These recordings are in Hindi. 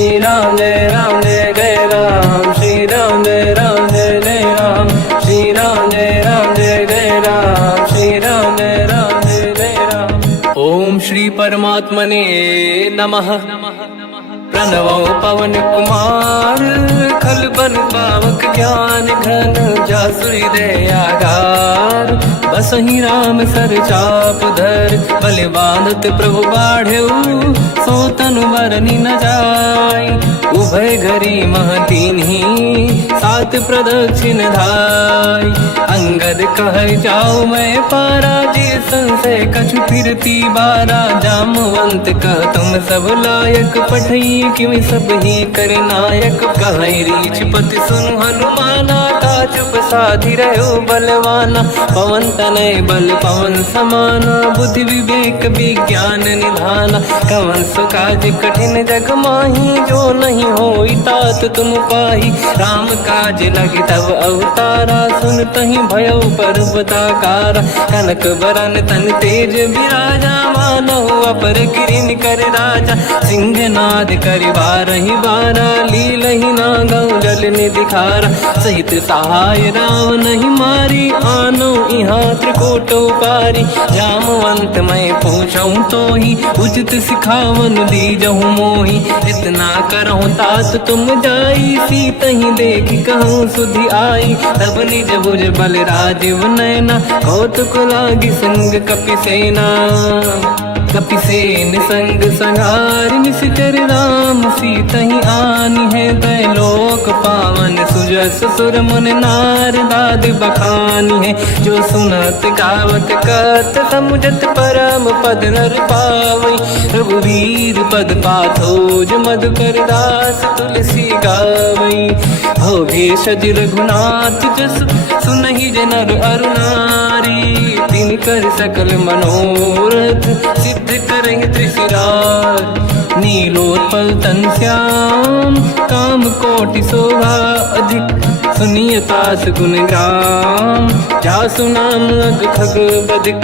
श्री राम जय जय राम, श्री राम जय जय राम, श्री राम जय जय राम, श्री राम जय जय राम। ओम श्री परमात्मने नमः। प्रणवो पवन कुमार, खल बन पावक ज्ञान घन, जासुरी दयागार। बसहि राम सर चाप धर, बल बांधत प्रभु बाढ़ऊ, सो तनु बरनि न जाय। उभय घरी महतीन्ही, सात प्रदक्षिण धाय। अंगद कह जाओ मैं पारा, जी संशय कछु फिरती बारा। जामवंत कह तुम सब लायक, पठई किमि सब ही कर नायक। कहै रीछ पति सुनु हनुमाना, काचुप साधि रहो बलवाना। पवन तनय बल पवन समाना, बुद्धि विवेक विज्ञान निधाना। कवन सो काज कठिन जग माही, जो नहीं होई तात तुम पाही। राम काज लगे तब अवतारा, सुन तहि भयो पर्वताकारा। कनक बरन तन तेज विराजा, मानहु अपर किरिन कर राजा। सिंहनाद करि बारहि बारा, लीलहि नागौ जल निधि खारा। सहित सहाय राम नहीं मारी, आनो इहाँ त्रिकोटौ पारी। जामवंत मैं पूछऊँ तोहि, उचित सिखावन दीजहु मोहि। इतना करहु तात तुम जाई, सीतहि देखि कहूँ सुधि आई। तब निज भुज बल राजीव नयना, कौतुक लागी संग कपिसेना। कपिसेन संग संहार, निशिचर राम सीतहि आनी है। दैलोक पावन सुजस सुर मुन नार, दाद बखानी है। जो सुनत गावत कहत, समुझत परम पद नर पावै। रघुवीर पद पाथोज, मधुकर दास तुलसी गावै। भोगेशज रघुनाथ जस, सुनहि जनर अरु नारी। तिन कर सकल मनोरथ, सिद्ध करहि त्रिशिरार। नीलोत्पल तन श्याम, काम कोटि शोभा अधिक। सुनिय तास गुण ग्राम, जासु नाम अग खग बदिक।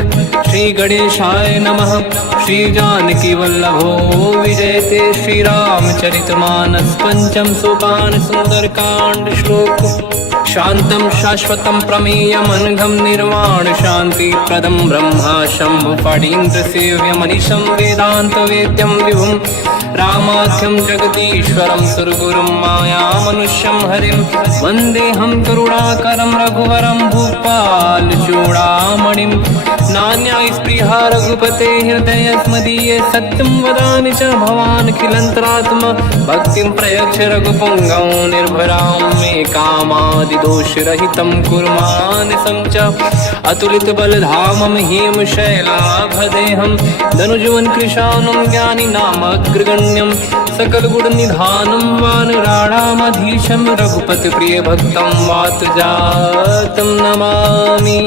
श्री गणेशाय नमः। श्री जानकी वल्लभो विजयते, श्री रामचरित मानस। पंचम सोपान सुंदर कांड श्लोक। शांतं शाश्वतं प्रमेयमनघं, निर्वाण शांति प्रदं ब्रह्मा शंभु फणीन्द्र सेव्यमनिशं। वेदांत वेद्यं विभुं रामाख्यं जगदीश्वरं, सुरगुरुं मायामनुष्यं हरिं। वन्देऽहं करुणाकरं रघुवरं, भूपाल चूडामणिं। नान्यास्पृहा रघुपते हृदयस्मदीये, सत्यं वदामि च भवान् खिलन्तरात्मा। भक्तिं प्रयच्छ रघुपुङ्गं, निर्भरां मे कामादिदोषरहितं कुर्मानसं च। अतुलित बलधामं हेम शैलाभदेहं, धनुजवन कृशानं ज्ञानी नामग्रगण्यं। सकल गुण निधानं वानराणामधीशं, रघुपति प्रिय भक्तं वातजातं नमामि।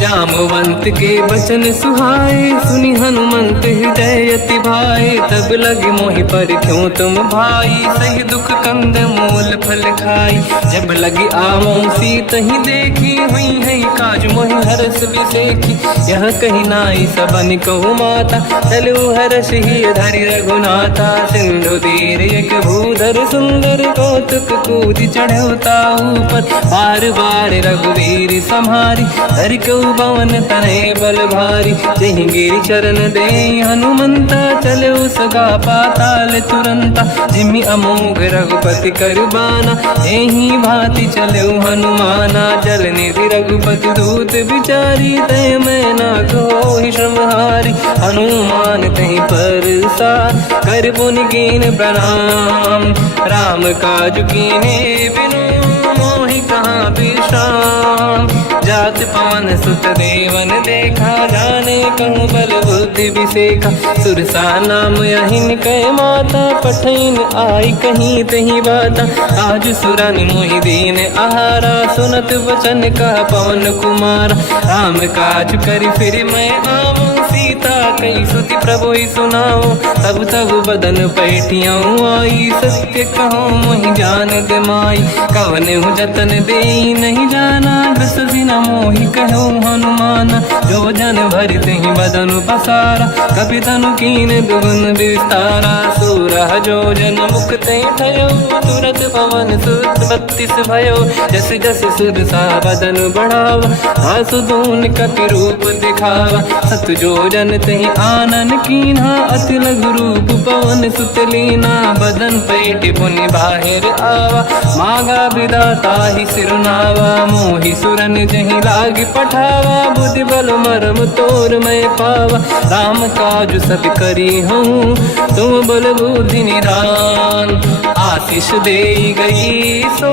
जामवंत के बचन सुहाए, सुनि हनुमंत हृदय अति भाए। तब लगे मोहि पर क्यों तुम भाई, सही दुख कंद मूल फल खाई। जब लगी आवों सीतहि देखी, हुई है काज मोहि हरस बिसेखी। यह कही नाई सबन कहु माता, चलु हरष ही धरि रघुनाथा। सिंधु तीर एक भूधर सुंदर, कौतुक कूदि चढ़ऊ ताऊ पर। बार बार रघुवीर सम्हारी, धरि कहु पवन तनय बल भारी। जहि गिरि चरण दे हनुमंता, चलो सगा पाताल तुरंता। जिमि अमोघ रघुपति कर बाना, एहि भांति चलो हनुमाना। जल निधि रघुपति दूत बिचारी, तय मैं ना कोहि श्रमहारी। हनुमान तहि परसा, कर पुनि कीन प्रणाम। राम काज कीने बिनु, मोहि कहाँ विश्राम। जात पवन सुत देवन देखा, जाने कहूँ बल बुद्धि विसेखा। सुरसा नाम यहिन कै माता, पठैन आई कहीं तही बाता। आज सुरन मोहि दीन आहारा, सुनत वचन कह पवन कुमार। राम काज करि फिर मैं आवूं, सीता कई सुति प्रभु ही सुनाओ। तब तब बदन पैठियाँ आई, सत्य कहो मोहि जान दे माई। कवन हूँ जतन दे नहीं जाना, बिससी न मोहि कहो हनुमान। जो जन भरते ही बदन पसारा, कपि तनु कीन दुगुन विस्तारा। सूरह जो जन मुक्त भयो, तुरत पवन सुत 32 भयो। जस जस सुर सा बदन बढ़ावा, आसुदून कपि रूप दिखावा। सत जो जन तहि आनन कीन्हा, अति लघु रूप पवन सुत लीना। बदन पैठ पुनि बाहिर आवा, मागा विदाता ही सिरुनावा। मोहि सुरन जहि लाग पठावा, बुद्धि बल मरम तोर मैं पावा। राम काज सब करी हूँ, तुम बल बुद्धि निधान। आशीष दे गई सो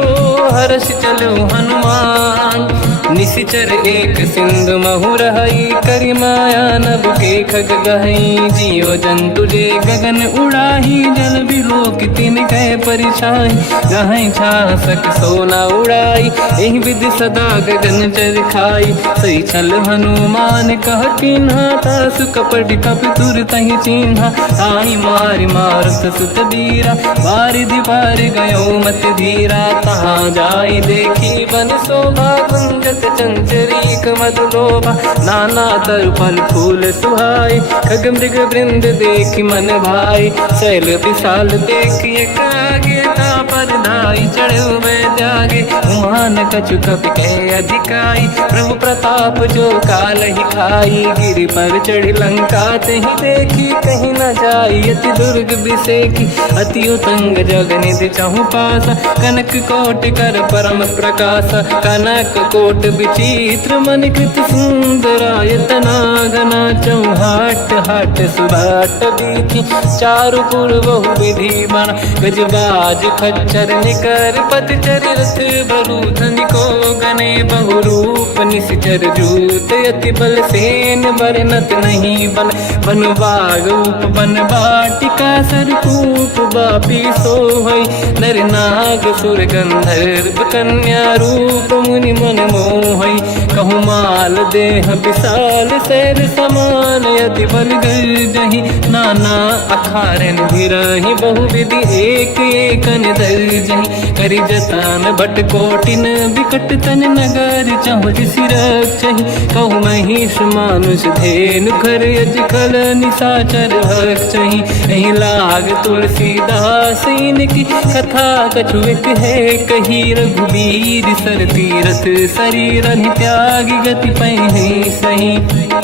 हर्ष चलो हनुमान। निशिचर एक सिंधु महु रहई, करि माया नभ के खग गहई। जीव जंतु जे गगन उड़ाही, जल बिलोक तिन कह परिछाई। गहई छासक सोना उड़ाई, एहि विधि सदा गगन चर खाई। सही छल हनुमान कह किन्हा, तासु कपट कप तुर तहि चिन्हा। आई मारि मारत सुत बीरा, बारिधि पार गयो मत धीरा। तहाँ जाई देखी बन शोभा, गुंजत चंचरीक मधुलोभा। नाना तरु फल फूल सुहाई, खग मृग वृंद देखि मन भाई। शैल विशाल देखि एक आगे, तापर धाई चढ़ु मैं त्यागे। उमान कछु कपि कह अधिकाई, प्रभु प्रताप जो काल ही खाई। गिरि पर चढ़ी लंका तहि देखी, कहीं न जाई अति दुर्ग बिसेकी। अति उतंग जग निधि चहु पासा, कनक कोट कर परम प्रकाश। कनक कोट विचित्र मन कृत सुंदरायतना। घना चौहाट हाट सुभाट बीथी, चारु पुर बहु विधि बना। गजबाज खच्चर निकर पतचर, रथ बरु धनिको गने बहु रूप। निशिचर जूत अति बल सेन, बरनत नहीं बन। बन बाग उप बन बाटिका, सरकूप बापी सोहई। नर नाग सुर गंधर्व कन्या, रूप मुनि मन मोहई। कहु माल देह विशाल, शैल समान अति बल गर्जहि। नाना अखारन भिरहि, बहु विधि एक एकन दर्जहि। करि जतन भट कोटिन, बिकट तन नगर चहु जिसि रक्षहि। कहु महिष मानुष धेनु, खर यज खल निशाचर भक्षहि। एहि लाग तुलसीदास इनकी, कथा कछु एक है कही। रघुबीर सर तीरथ शरीर, त्यागी गति पहि सही।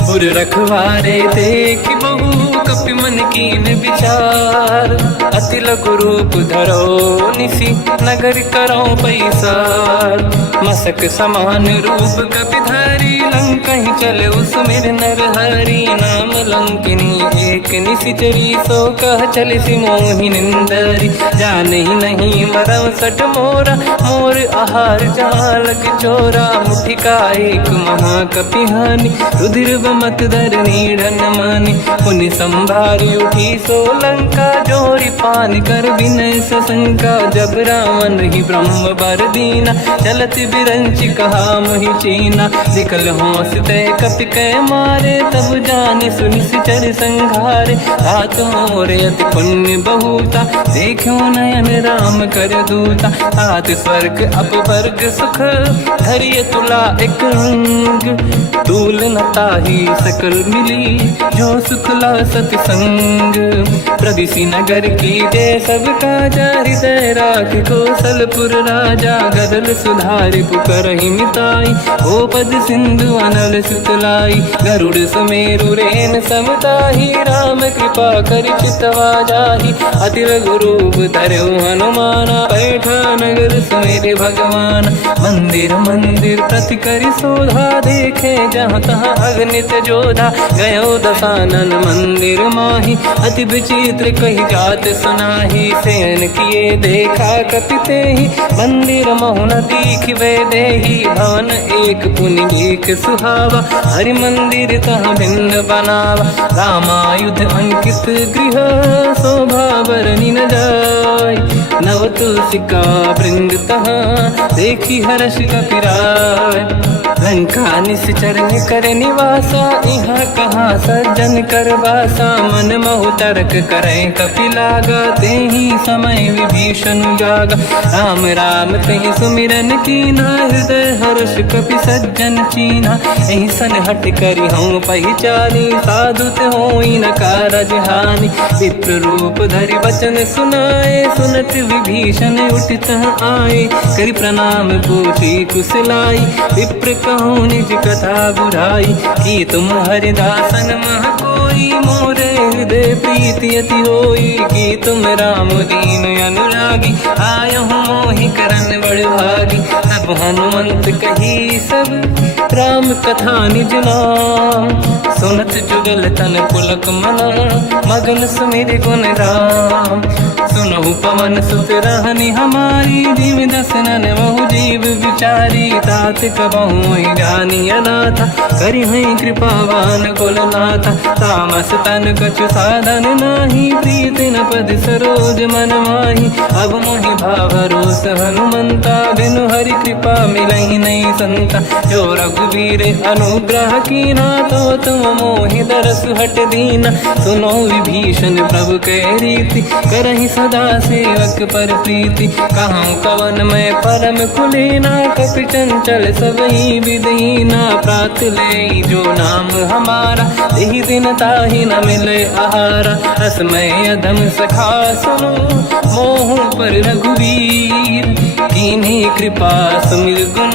पुर रखवारे देखि बहु, कपि मन कीन विचार। अति लघु रूप धरो निशि, नगर करो पैसार। मसक समान रूप कपि धारी, लंका ही चले उसमें नर हरि। नाम लंकिनी एक निशिचरी, सो कह चले सि मोहि निंदरी। जान ही नहीं मरव सठ मोरा, मोर आहार जालक चोरा। मुठिका एक महाकपि हानि, रुधिर बमत धर नीढ़न मानि। पुनि संभारी उठी सो लंका, जोरी पान कर विनय सशंका। जब रावण ही ब्रह्म बर दीना, चलत बिरंचि कहा मोहि चीना। निकल होश तय कपि कै मारे, तब जानि सुनि सिचर संघारे। हाथ मोरे अति पुण्य बहुता, देखो नयन राम कर दूता। हाथ स्वर्ग अपवर्ग सुख, धरिय तुला एक अंग। तूल न ताहि सकल मिली, जो सुख ला सत संग। प्रदिशि नगर की जय सब काजा, हृदय राख कौशलपुर राजा। गदल सुधारि पुकरहि मिताई, ओ पद सिंधु अनल सुतलाई। गरुड़ सुमेरु रेन समताहि, राम कृपा कर चितवा जाहि। अति लघु रूप धरौ हनुमाना, बैठा नगर सुमेरे भगवान। मंदिर मंदिर प्रति करि शोधा, देखे जहाँ तहाँ अगणित जोधा। गयो दशानन मंदिर माहि, अति विचित्र कही जात सुनाहि। शयन किए देखा कपि तेहि, मंदिर महु न दीखिबे देहि। भवन एक पुनि एक सुहावा, हरि मंदिर तहाँ भिन्न बनावा। रामायुध अंकित गृह, शोभा बरनि न जाय। नव तुलसी का वृंद तहाँ देखी हर्ष कपिराय। लंका निश्चर करे निवासा यहाँ कहाँ सज्जन कर वासा। मन महु तर्क करें कपिलागा तेहि समय विभीषण जागा। राम राम तेहि सुमिरन कीना हृदय हर्ष कपि सज्जन चीना। एहि सन हट करि हूँ पहिचानी साधुत होई न कारज हानि। विप्र रूप धरि वचन सुनाए सुनत विभीषण उठित आए। करि प्रणाम पूछी कुशलाई विप्र कहूँ निज कथा बुझाई। कि तुम हरिदासन मह कोई मोरे हृदय प्रीति अति होई। कि तुम राम दीन अनुरागी आयहु मोहि करन बड़ भागी। तब हनुमंत कही सब राम कथा निज नाम। सुनत जुगल तन पुलक मना मगन सुमिर गुण राम। सुनहु पवन सुत रहनी हमारी जीव दसनन महु जीव विचारी। तात कबहु जानी अनाथा करि हई कृपावान कुलनाथा। तामस तन कछु साधन नाही प्रीति न पद सरोज मन माही। अब मोहि भावरोस हनुमंता बिनु हरि कृपा मिलहि नहीं संता। जो रघुवीर अनुग्रह कीना तो तुम मोहि दरस हट दीना। सुनो विभीषण प्रभु के रीति करहि सदा सेवक पर प्रीति। कहूँ कवन में परम कुलीना कपि चंचल सबही विदहीना। प्रात ले जो नाम हमारा यही दिन ताहि न मिले आहारा। रसमय अधम सखा सुनो मोह पर रघुवीर। कीन्ही कृपा सुमिर गुण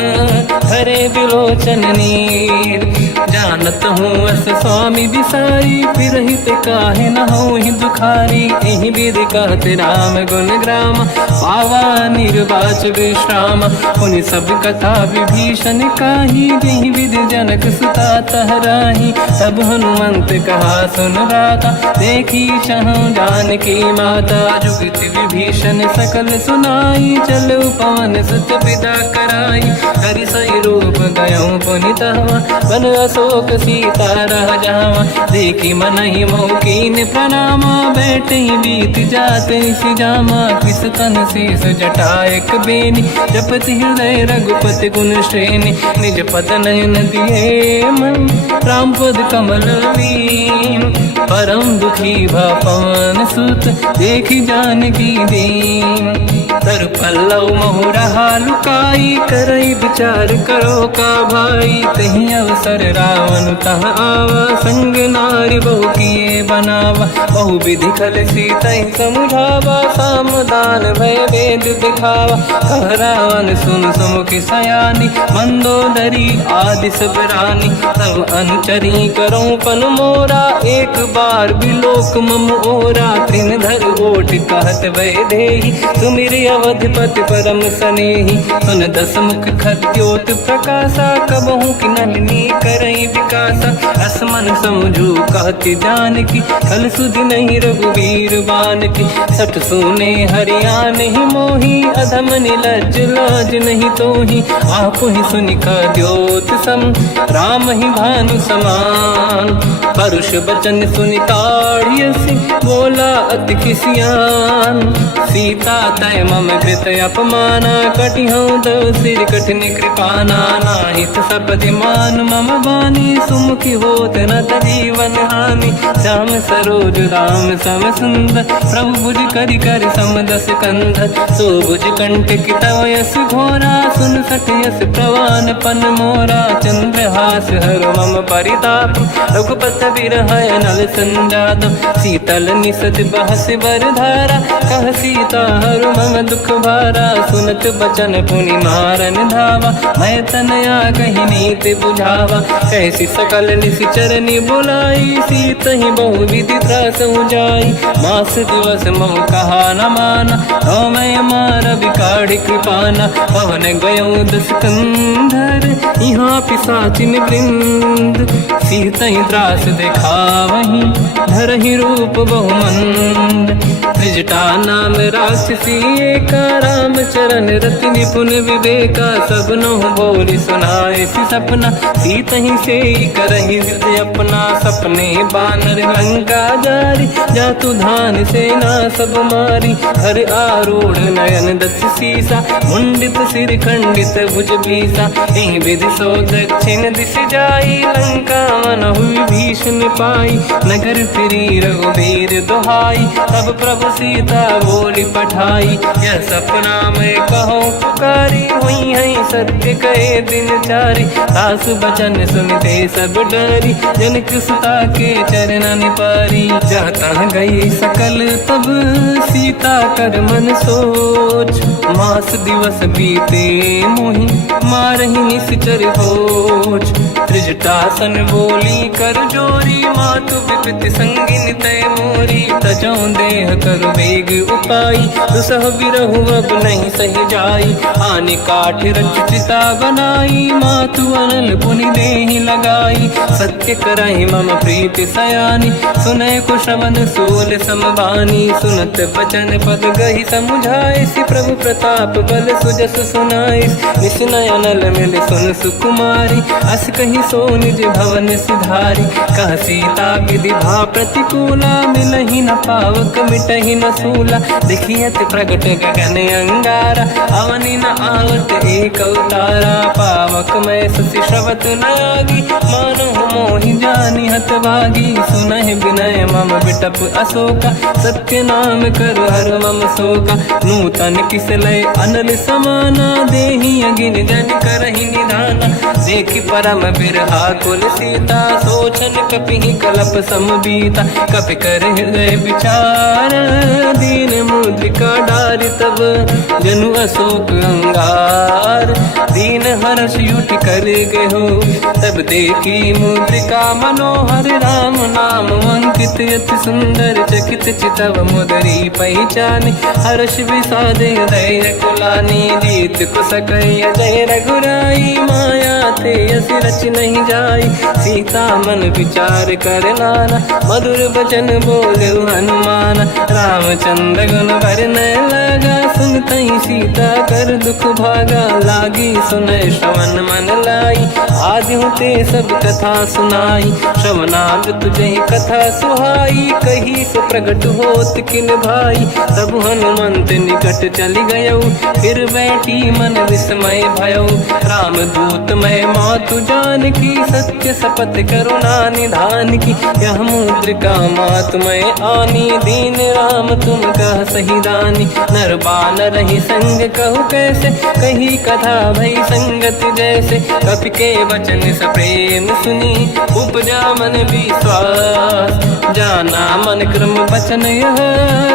हरे बिलोचन नीर। जानत हूँ अस स्वामी बिसारी फिर हित काहे न होहि दुखारी। एहि विधि कहते राम गुण ग्राम पावा निर्वाच विश्राम। पुनि सब कथा विभीषण काही जेहि विधि जनक सुता तहराही। तब हनुमंत कहा सुन राता देखी चहु जानकी माता। जुगति विभीषण सकल सुनाई चलो पवन सुत पिता कराई। हरि सही रूप गयऊँ पुनितवा बन अशोक सीता रह जावा। देखी मनहि मौकीन प्रणामा बैठे बीत जाते सिजामा। किस तन शेष जटा एक बेनी जपति हृदय रघुपति गुण श्रेणी। निज पद नयन दिए मन राम पद कमल लीन। परम दुखी भा पवन सुत देखी जानकी दीन। तर पल्लव महु रहा लुकाई करई विचार करो का भाई। तही अवसर रावण तह आवा संग नारी बहु किए बनावा। बहु विधि खल सीतहि समुझावा सामदान भय वेद दिखावा। कह रावण सुन सुमुख सयानी मंदोदरी आदि सब रानी। तब अनुचरी करो पन मोरा एक बार बिलोक मम ओरा। तृण धर ओट कहत वै देहि सुमिर अवधिपति परम सनेहि। सुन दस मुख खद्योत प्रकाशा कबहु कि नलिनी करई विकासा। असमन समझू कहति जानकी कल सुधि नहीं रघुवीर बानकी। सठ सुने हरियाण ही मोही अधम निलज्ज लाज नहीं तोही। आपु ही सुनि खद्योत सम राम ही भानु समान। परुष बचन सुनि ताड़ियसि बोला अति किसियान। सीता तय मम कृत अपमाना कटिहऊँ दो सिर कठिन कृपाना। नाहित सपदि मान मम बानी सुमुखी होत न जीवन हानि। श्याम सरोज राम सम सुंदर प्रभु भुज करि कर समदस कंधर। सो भुज कंठ की तव यस घोरा सुन सठ यस प्रवान पन मोरा। चंद्रहास हर मम परिताप रघुपत बिरह नल संजात। शीतल निसत बहस बर धारा कह सीता हर मम दुख भारा। सुनत बचन पुनि मारन धावा मैं तनया कही नीति बुझावा। कैसी सकल निश्चरनि बुलाई सीतहि बहु विधि त्रास जाई। मास दिवस महु कहा न माना तो मैं मार बिकाढ़ कृपाना। पवन गयो दस कंधर यहाँ पिशाचिन वृंद। सीतहि त्रास दिखावहीं धरहि रूप बहुमंद। त्रिजटा नाम राक्षसी एका, राम चरण रति निपुण विवेका। सब नहुँ बोली सुनाए सि सपना, सीत ही से करहि हृदय अपना। सपने बानर लंका जारी, जातु धान सेना सब मारी। हर आरूढ़ नयन दस सीसा, मुंडित सिर खंडित भुज बीसा। एहि विधि सो दक्षिण दिश जाई, लंका मनहु विभीषण पाई। नगर फिरी रघुबीर दुहाई, तब प्रभु सीता बोली पठाई। यह सपना मैं कहूँ पुकारी, हुई है सत्य कहे दिन चारी। सास बचन सुनते सब डरी, जनक सुता के चरणन पारी। जाता गई सकल तब सीता कर मन सोच, मास दिवस बीते मोहि मारहि निश्चर होच। त्रिजटासन बोली कर जोरी, मातु विपति संगिन तय मोरी। तजौ देह कर वेग उपाई, दुसह बिरहु अब नहीं सही जाई। आने काठ रचिता बनाई, मातु अनल पुनि देहि लगाई। सत्य करहि मम प्रीति सयानी, सुनय कुशवन सूल समबानी। सुनत बचन पद गहि समुझाए, सि प्रभु प्रताप बल सुजस सुनाई। निसनय अनल मिल सुन सुकुमारी, अस कहि सो निज भवन सिधारी। कह सीता विधि भा प्रतिकूला, मिलहि न पावक मिटहि न सूला। देखियत प्रगट गगन अंगारा, अवनि न आवत एक अवतारा। पावक मैं ससि श्रवत न आगी, मानहु मोहि जानि हतभागी। सुनहि विनय मम बिटप अशोका, सत्य नाम कर हर मम शोका। नूतन किस लय अनल समाना, देहि अगिन जन करहि निधाना। देखि परम बिरहा कुल सीता, सोचन कपिहि कलप समबीता। कपि कर हृदय विचार, दीन मुद्रिका डारि तब जनु अशोक अंगार। दीन हर्ष युट कर गयो, तब देखी मुद्रिका मनोहर। राम नाम अंकित अति सुंदर, चकित चितव मुदरी पहचान। हर्ष विषाद हृदय कुलानी, जीत कुश कहि जय रघुराई। माया ते अस रच नहीं जाई, सीता मन विचार कर नाना। मधुर बचन बोले हनुमान, रामचंद्र गुण वर्णय लगा। सुनतहि सीता कर दुख भागा, लागी सुनय श्रवण मन लाई। आदि होते सब कथा सुनाई, श्रवणाग तुझे कथा सुहाई। कही से प्रगट होत किन भाई, तब हनुमंत निकट चली गयो। फिर बैठी मन विस्मय भयो, राम दूत मैं मातु जानकी। सत्य शपथ करुणा निधान की, यह मुद्रिका मातु मैं आनी। दीन राम तुम कह सही दानी, नर बानर ही संग कहु कैसे। कही कथा भई संगत जैसे, कपि के वचन सप्रेम सुनी। उपजा मन विश्वास, जाना मन क्रम वचन यह।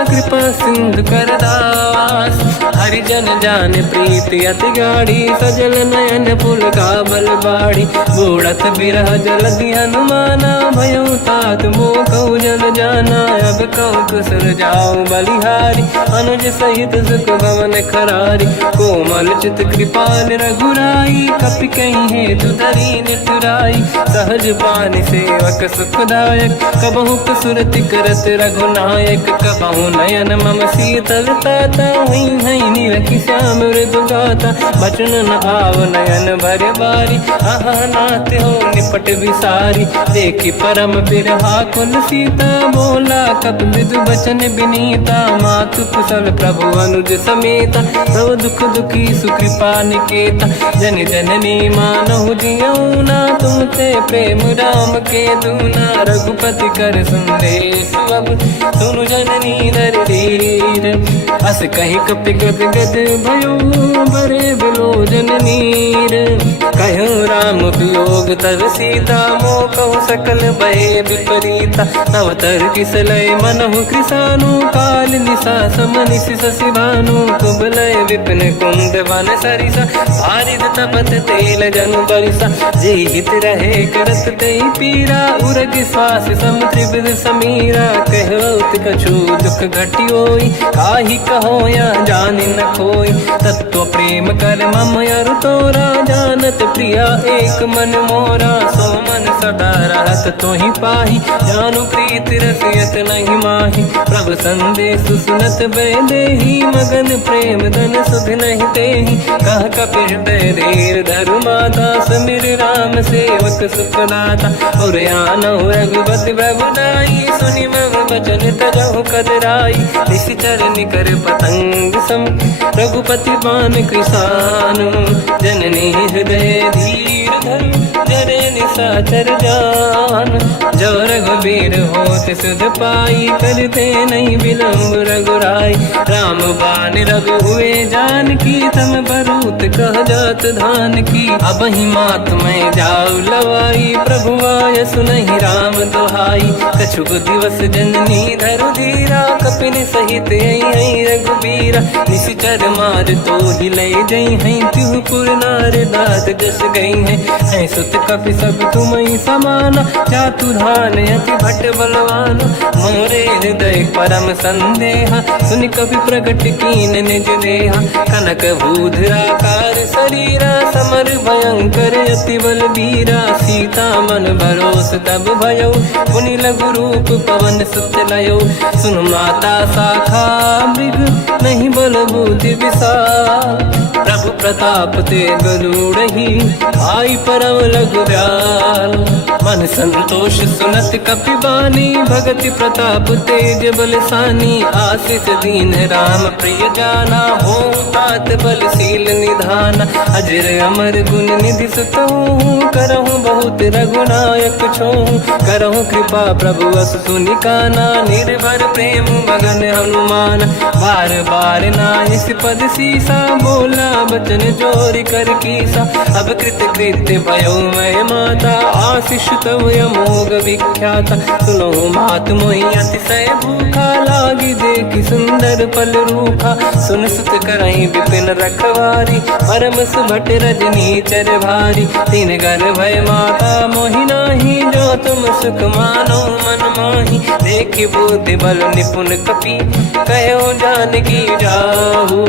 कृपा सिंधु कर दास, हरिजन जान प्रीति अति गाढ़ी। सजल नयन पुल का बल बाढ़ी, बूढ़त बिरह जलधि हनुमाना। भयउ तात मोह कहु जल जाना, अब कहु कुशल जाऊ बलिहारी। अनुज सहित सुख भवन खरारी, कोमल चित कृपाल रघुराई। कपि कहि हेतु धरि निठुराई, सहज पानि सेवक सुखदायक। कबहु कसुरति करत रघुनायक, कबहु नयन मम शीतल ताता। हुई है नीरखि श्याम मृदु गाता, बचन न आव नयन भर बारी। आहा नाथ हो निपट विसारी, देखि परम बिरहा कुल सीता। बोला कपि मृदु बचन विनीता, मातु कुशल प्रभु अनुज समेता। सब दुख दुखी सुकृपा निकेता, जन जननी मानहु जियौना। तुम ते प्रेम राम के दूना, रघुपति कर संदेश अब सुनु जननी नर धीर। अस कहि कपि गद गद भयो, बरे बिलोचन नीर। कहु राम वियोग तब सीता, मोह कहु सकल भय विपरीता। नव तर किस लय मनहु कृसानु, काल निशा समनिशि शशि भानु। भानु कुबलय विपिन कुंद वन सरिसा भारित तपत तेल जनु बरिसा जे हित रहे करत ते पीरा उरग श्वास सम त्रिविध समीरा कहत कछु दुख घटियोई काहि कहो या जानि न खोई तत्व प्रेम कर मम अरु तोरा जानत प्रिया एक मन मोरा सो मन सदा रहत तोहि पाहि जानु प्रीत रसियत नहीं माहि प्रभु संदेश सुनत बेदेहि मगन प्रेम धन सुध नहीं तेहि कह कपि हृदय धीर धरु माता समिर राम सेवक सुखदाता और आनौ रघुपति प्रभुदाई सुनि मम बचन तजहु कदराई निश्चर निकर पतंग सम रघुपति पान कृसानु जननी हृदय धीर धरु जरे निशाचर जान जो रघुबीर होत सुध पाई करते नहीं विलम्ब रघुराई राम बान रघु हुए जान की तम बरूत कह जात धान की अब ही मात में जाऊ लवाई प्रभु आय सुनहि राम दुहाई कछुक दिवस जननी धरु धीरा कपिन सहित आई रघुबीरा निश्चर मार तो ही ले जई हैं तिहु पुर नार दात जस गई हैं सुत कपि सब तुमहि समाना जातु धान अति भट बलवान मोरे हृदय परम संदेहा सुनि कपि प्रगट कीन निज देहा कनक भूधराकार शरीरा समर भयंकर अति बल बीरा सीता मन भरोस तब भयो पुनि लघु रूप पवन सुत लयो सुन माता शाखा मृग नहीं बल बुद्धि विशाल प्रभु प्रताप ते गरुड़हि आई परम लघु ब्याल मन संतोष सुनत कपि बानी भगति प्रताप तेज बलसानी आशीष दीन राम प्रिय जाना हो तात बलशील निधान अजर अमर गुण निधि सुतहु करहु बहुत रघुनायक छोहु करहु कृपा प्रभु अस सुनि काना निर्भर प्रेम मगन हनुमान बार बार नाहिस पद सीसा बोला बचन जोर कर कीसा अब कृत कृत्य भयो मैं माता आशीष तव अमोघ विख्याता सुनो मात मोहि अतिशय भूखा लागी देखि सुंदर पल रूखा सुन सुत करहि विपिन रखवारी परम सुभट रजनी चर भारी तीन घर भय माता मोहि नाही जो तुम सुख मानो मन माही देखि बुद्धि बल निपुण कपि कहो जानकी जाहू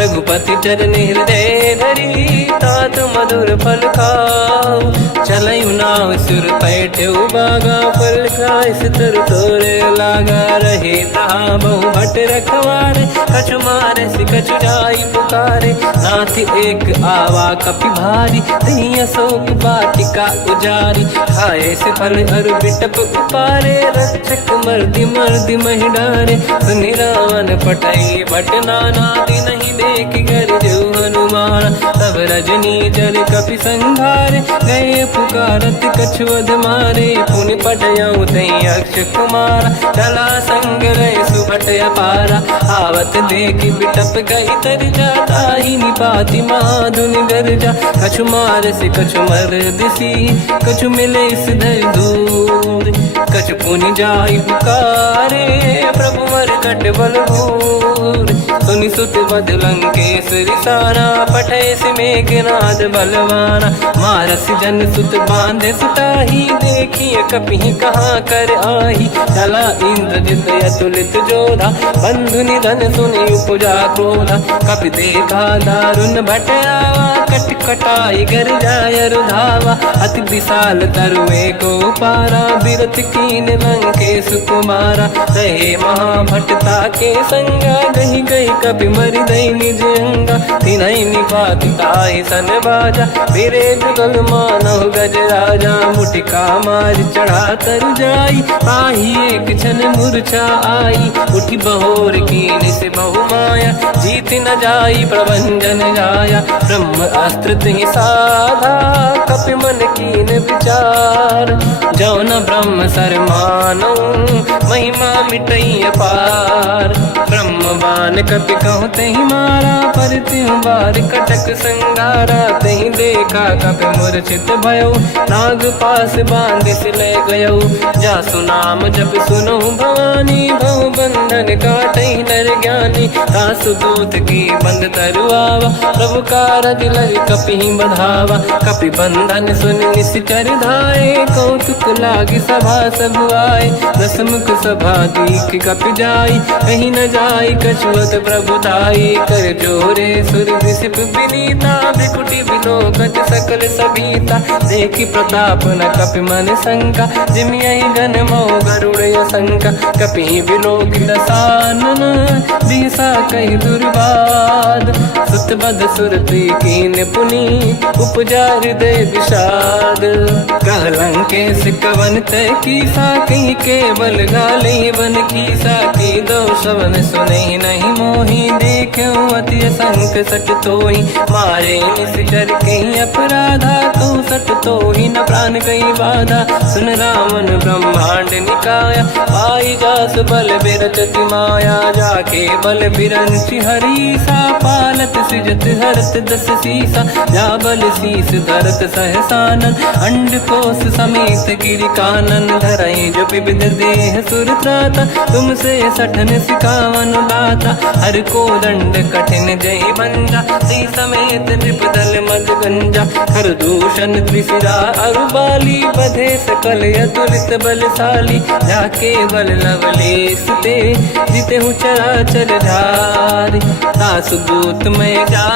रघुपति चरण हृदय धरी तात मधुर फल खाऊ चलयु नाव सुर पैठे बागा फल खाय सितर तोरे लागा रहे तहाँ बहु भट रखवारे कछु मारे सि कछु जाई पुकारे नाथ एक आवा कपि भारी तही अशोक वाटिका उजारी खाए से फल अर बिटप उपारे रक्षक मर्दि मर्दि महि डारे सुनि रावण पटई भट नाना दिन नहीं देख कर जो हनुमान तब रजनी जल कपि संघारे गए पुकारत कछुअध मारे पुनि पटयऊ तई अक्ष कुमारा चला संग रहे सुभट अपारा आवत देखि बिटप गई तर जाता ही निपाति माधुनि गर्जा कछु मार से कछु मर दिसी कछु मिले इस धर दूर कछु पुनि जाई पुकारे प्रभु मर कट बल भूर सुनि सुत बद लंकेश्वरी सारा पठे से मेघनाद बलवाना मारस जन सुत बांधे सुताही देखिए कपि कहाँ कर आही चला इंद्रजित अतुलित जोधा बंधु निधन सुनि उपजा क्रोधा कपि देखा दारुण भट आवा कट कटाई गर जाय रुधावा अति विशाल तरुए को पारा बिरत कीन लंकेश कुमारा रहे महाभटता के संगा गही गई कपि मरि दई निज अंगा तिनहि निपाति ताहि सन बाजा मेरे जुगल मानव गज राजा मुटिका मार चढ़ा तर जाई पाही एक क्षण मूर्छा आई उठी बहोर कीन से बहु माया जीत न जाई प्रभंजन जाया ब्रह्म अस्त्र तिहि साधा कपि मन कीन विचार जो न ब्रह्म सर मानो महिमा मिटई अपार ब्रह्म बान प्राण कपि कहूँ तही मारा, पर त्यों बार कटक संगारा। तही देखा कपि मूर्छित भयो, नाग पास बांधिस ले गयो। जासु नाम जप सुनो भवानी, भव बंधन काटहि नर ज्ञानी। तासु दूत की बंद तरुआवा, प्रभु कारज लय कपि बधावा। कपि बंधन सुन निश्चर धाये, कौतुक लागी सभा सब आए। दसमुख सभा दीख कपि जाई, कहीं न जाई कछुअत प्रभु दाई। कर जोरे सुर विसिप विनीता, भृकुटि विलोकत सकल सबीता। देखी प्रताप न कपि मन शंका, जिमियहि गण मोह गरुड़ असंका। कपि विलोकित सानन, दिशा कहि दुर्बाद। सुत बध सुरति कीन पुनि, उपजा हृदय विषाद। कहलंकेश कवन तय कीसा, कहीं केवल गाले बन कीसा। की दो शवन सुने नहीं मोही, देखे अति संक सट तोहि। मारे निश्चर कहीं अपराधा, तो सट तोहि न प्राण कहीं बाधा। सुन रावण ब्रह्मांड निकाया, पाई जास बल बिरचति माया। जाके बल बिरंचि हरीसा, पालत सृजत हरत दस सीसा। जा बल शीस धरत सहसानन, अंड कोश समेत गिरि कानन। धरई जो विविध देह सुर त्राता, तुमसे सठन सिखावन दाता। हर को दंड कठिन जय बंजा, सी समेत नृपदल मद गंजा। हर दूषण त्रिशिरा अरुबाली, बधे सकल अतुलित बलशाली। जाके बल लवलेश ते, जिते हूँ चराचर धारी। दासु दूत में जा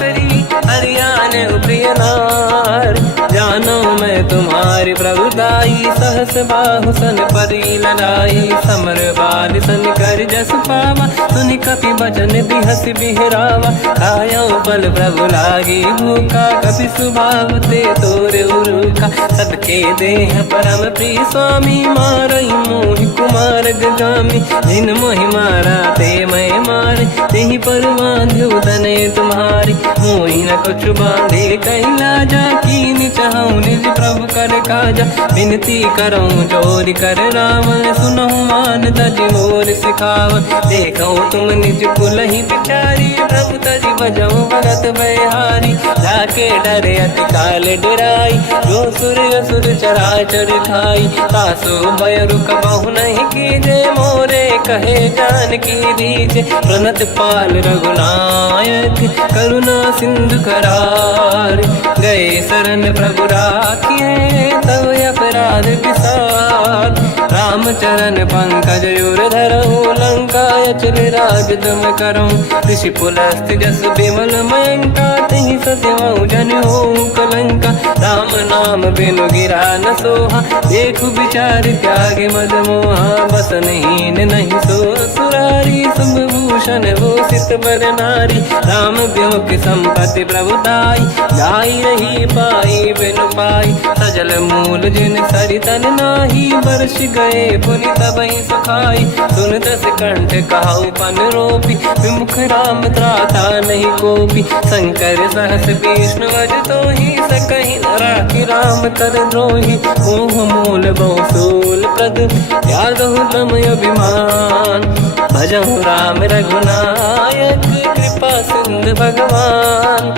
करी, हरियाण प्रिय नार। जानो मैं तुम्हारी प्रभुताई, सहस बाहु सन परी लड़ाई। समर बाल सन कर जस पावा, सुनि कपि बचन बिहस बिहरावा। खायो बल प्रभु लागी भूखा, कपि स्वभाव ते तोरे उरुखा। सबके देह परम प्रिय स्वामी, मारई मोहि कुमार गगामी। जिन मोहि मारा ते मैं मारे, तेहि पर बांध्यो तने तुम्हारी। मोहि न कुछ बांधे कैलाजा, कीनि चाहूँ निज प्रभु कर काजा। विनती करऊँ जोरि कर रावण, सुनहु मान तज मोर सिखावन। देखऊँ तुम निज कुलहि बिचारी, प्रभु तज बजऊँ भगत बयहारी। जाके डरे अति काल डराई, जो सुर असुर चराचर खाई। तासु भय रुक बहु नहीं कीजे, मोरे कहे जान की दीजे। प्रणत पाल रघुनायक, करुणा सिंधु करार। गए शरण प्रभु राखिए, तव अपराध विसार। रामचरण पंकज उर धरहु, लंका अचल राज तुम करऊँ। ऋषि पुलस्त जस विमल मयंका, तहि ससेवऊँ जन होऊँ कलंका। राम नाम बिनु गिरा न सोहा, देखु विचार त्याग मद मोहा। बसनहीन नहीं सो सुरारी, शुभ भूषण भूषित बर नारी। राम ब्योक संपत्ति प्रभुताई, जाई रही पाई बिनु पाई। सजल मूल जिन सरितन नाही, वर्ष गए पुनि तबहि सुखाई। सुन दस कंठ कहाऊ पन रोपी, विमुख राम त्राता नहीं कोपी। शंकर सहस विष्णु अज तोहि, सकहि न राखि राम कर द्रोही। मोह मूल बहु सूल प्रद, त्यागहु तम अभिमान। भजहु राम रघुनायक, कृपा सिंधु भगवान।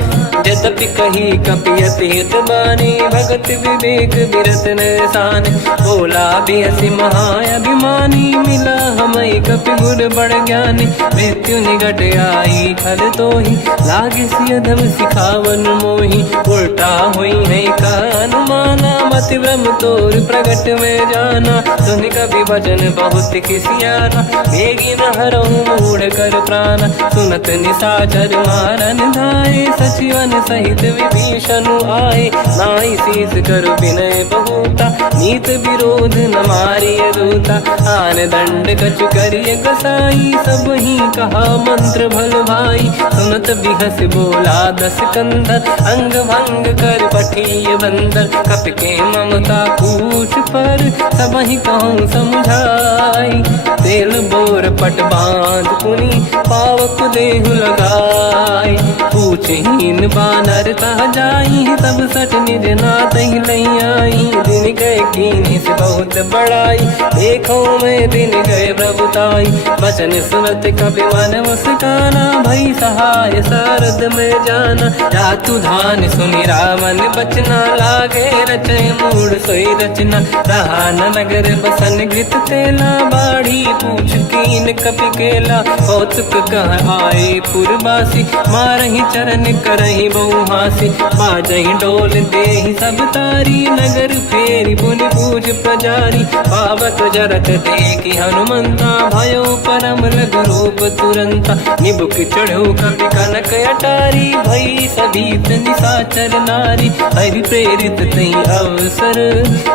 यद्यपि कही कपि अति हित बानी, भगत विवेक बिरत निशान। बोला बिहसि महाअभिमानी, मिला हमई कपि गुर बड़ ज्ञानी। मृत्यु निकट आई खल तोहि, लागे सियधम सिखावन मोहि। उल्टा हुई है का अनुमाना, मति ब्रह्म तोर प्रगट में जाना। सुनि कपि वचन बहुत खिसियाना, बेगी न हरहु मूढ़ कर प्राण। सुनत निशाचर मारन धाये, सचिवन सहित विभीषण आए। नाई शीस कर विनय बहुता, नीत विरोध न मारिय दूता। आन दंड कछु करिय कसाई, सब ही कहा मंत्र भल भाई। सुनत बिहस बोला दस कंधर, अंग भंग कर पठिय बंदर। कपि के ममता पूछ पर, सबहि कहूँ समझाई। तेल बोर पट बांध पुनि, पावक देहु लगाई। पूछहीन बानर तह जाई, तब सट निज नाथ ही लई आई। दिन गए कीनी से बहुत बड़ाई, देखो मैं दिन गए प्रभुताई। बचन सुनत कपि मन मुस्काना, भई सहाय सारद में जाना। जातु धान सुनि रावण बचना, लागे रचे मूड सोई रचना। रहा न नगर बसन घृत तेला, बाढ़ी पूछ कीन कपि केला। कौतुक कह आए पुरवासी, मारहि चरण करहि बहु हासी। बाजहि डोल देहि सब तारी, नगर फेरी पुनि पूज प्रजारी। पावक जरत देखि हनुमंता, भयो परम लघु रूप तुरंता। निबुक चढ़ो कपि कनक अटारी, भई सभीत निशाचर नारी। हरि प्रेरित तहि अवसर,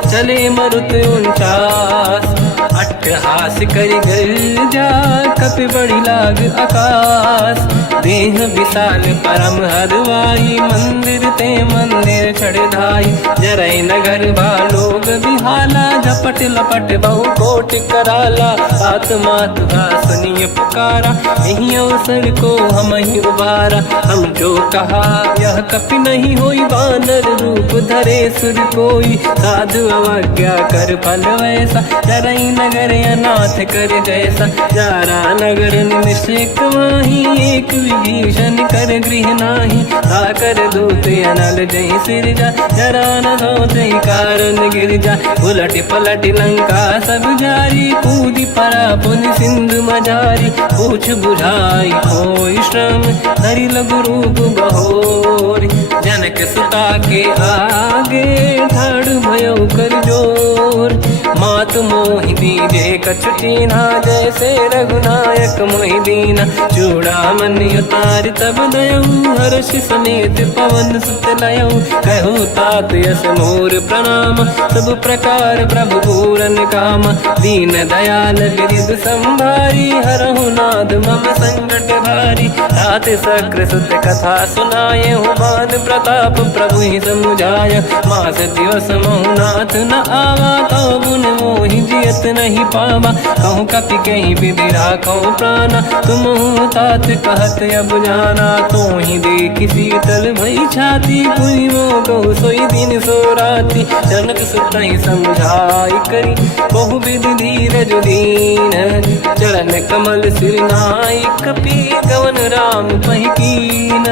चले मरुत 49। अट्टहास करि गर्जा, कपि बड़ी लाग आकाश। देह विशाल परम हरवाई, मंदिर ते मंदिर चढ़ धाई। जरै नगर बालोग बिहाला, झपट लपट बहु कोट कराला। आत्मात का सुनिय पुकारा, यही अवसर को हम ही उबारा। हम जो कहा यह कपि नहीं होई, वानर रूप धरे सुर कोई। साधु अवज्ञा कर फल वैसा, जरै नगर अनाथ कर जैसा। जारा नगर निमिषेक माही, एक विभीषण कर गृह नाही। आकर दूत अनल जय सिरजा, जरा न सोते कारण गिरजा। उलट पलट लंका सब जारी, कूदी परा पुनि सिंधु मजारी। पूछ बुझाई कोई श्रम, धरि लघु रूप बहोरी। जनक सुता के आगे, ठाड़ भयो कर जोर। मात मोहि दीजे कछु कीन्हा, जैसे रघुनायक मोहि दीना। चूड़ामणि उतारि तब दयऊ, हर्ष समेत पवन सुत लयऊ। कहो तात यस मोर प्रणाम, सब प्रकार प्रभु पूरन काम। दीन दयाल गिरिध संभारी, हरहु नाद मम संकट भारी। तात सक्र सुत कथा सुनाए, हुमान प्रताप प्रभु ही समुझाय। मास दिवस महु नाथ न आवा, कहो गुण मोहि जियत नहीं पावा। कहूँ कपि कहीं विधि राखो प्राणा, तुम तात कहत अब जाना। तो ही देखि शीतल भई छाती, पुनि मोह कहु सोई दिन सो राति। जनक सुत ही समझाई करी, बहु विधि धीरज दीन। चरण कमल सिर नाई, कपि गवन राम पहि कीन।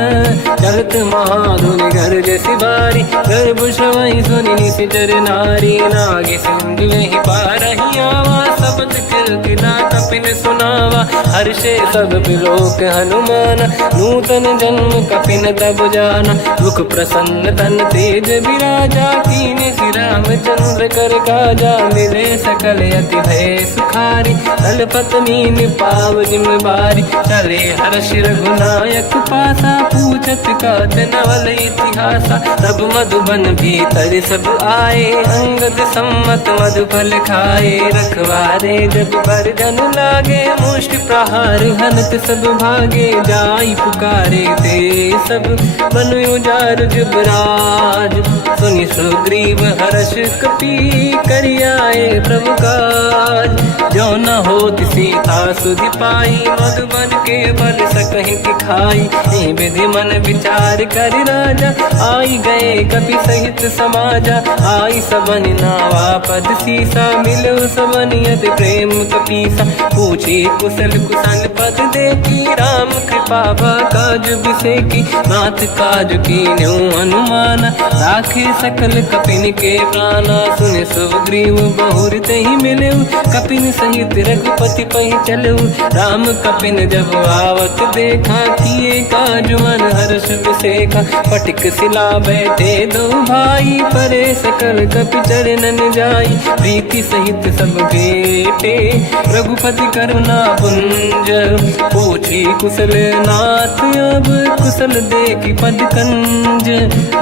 चलत महाधुनि गर्ज सिबारी, गर्भ श्रवहि सुनि निशिचर नारी। नागे सिंधु ही पारहि आवा, शब्द कीर्तिना कपिन सुनावा। हर्षे सब बिलोक हनुमाना, नूतन जन्म कपिन तब जाना। मुख प्रसन्न तन तेज विराजा, कीने श्री रामचंद्र कर काजा। मिले सकल अति भय सुखारी, तलपत मीन पाव जिम बारी। चले हर्ष रघुनायक पासा, पूछत कात नवल इतिहासा। तब मधुबन भीतर सब आए, अंगद सम्मत मधुफल खाए। रखवारे जब पर जन लागे, मुष्टि प्रहार हनत सब भागे। जाई पुकारे ते सब, मन उजार जुबराज। सुनि सुग्रीव हर्ष कपि, करियाए प्रभु काज। जो न होत सीता सुधि पाई, मधुबन के बल सकहि खाई। हे विधि मन विचार कर राजा, आई गए कपि सहित समाजा। आई सबन नावा पद सीसा, मिलो सबन यद प्रेम कपीसा। पूछे कुशल कुशल पद देखी, राम कृपा काज बिसेकी। नाथ काज कीन्यो हनुमाना, राखे सकल कपिन के प्राणा। सुन सुग्रीव बहुर तहि मिलऊ, कपिन सहित रघुपति पहि चलऊ। राम कपिन जब आवत देखा, किए काज मन हर्ष बिसेखा। फटिक सिला बैठे दो भाई, परे सकल कपि चरणन जाई। प्रीति सहित सब बेटे, रघुपति करुणा पुंज। पूछ पूछी कुशल नाथ अब कुशल देखी पद कंज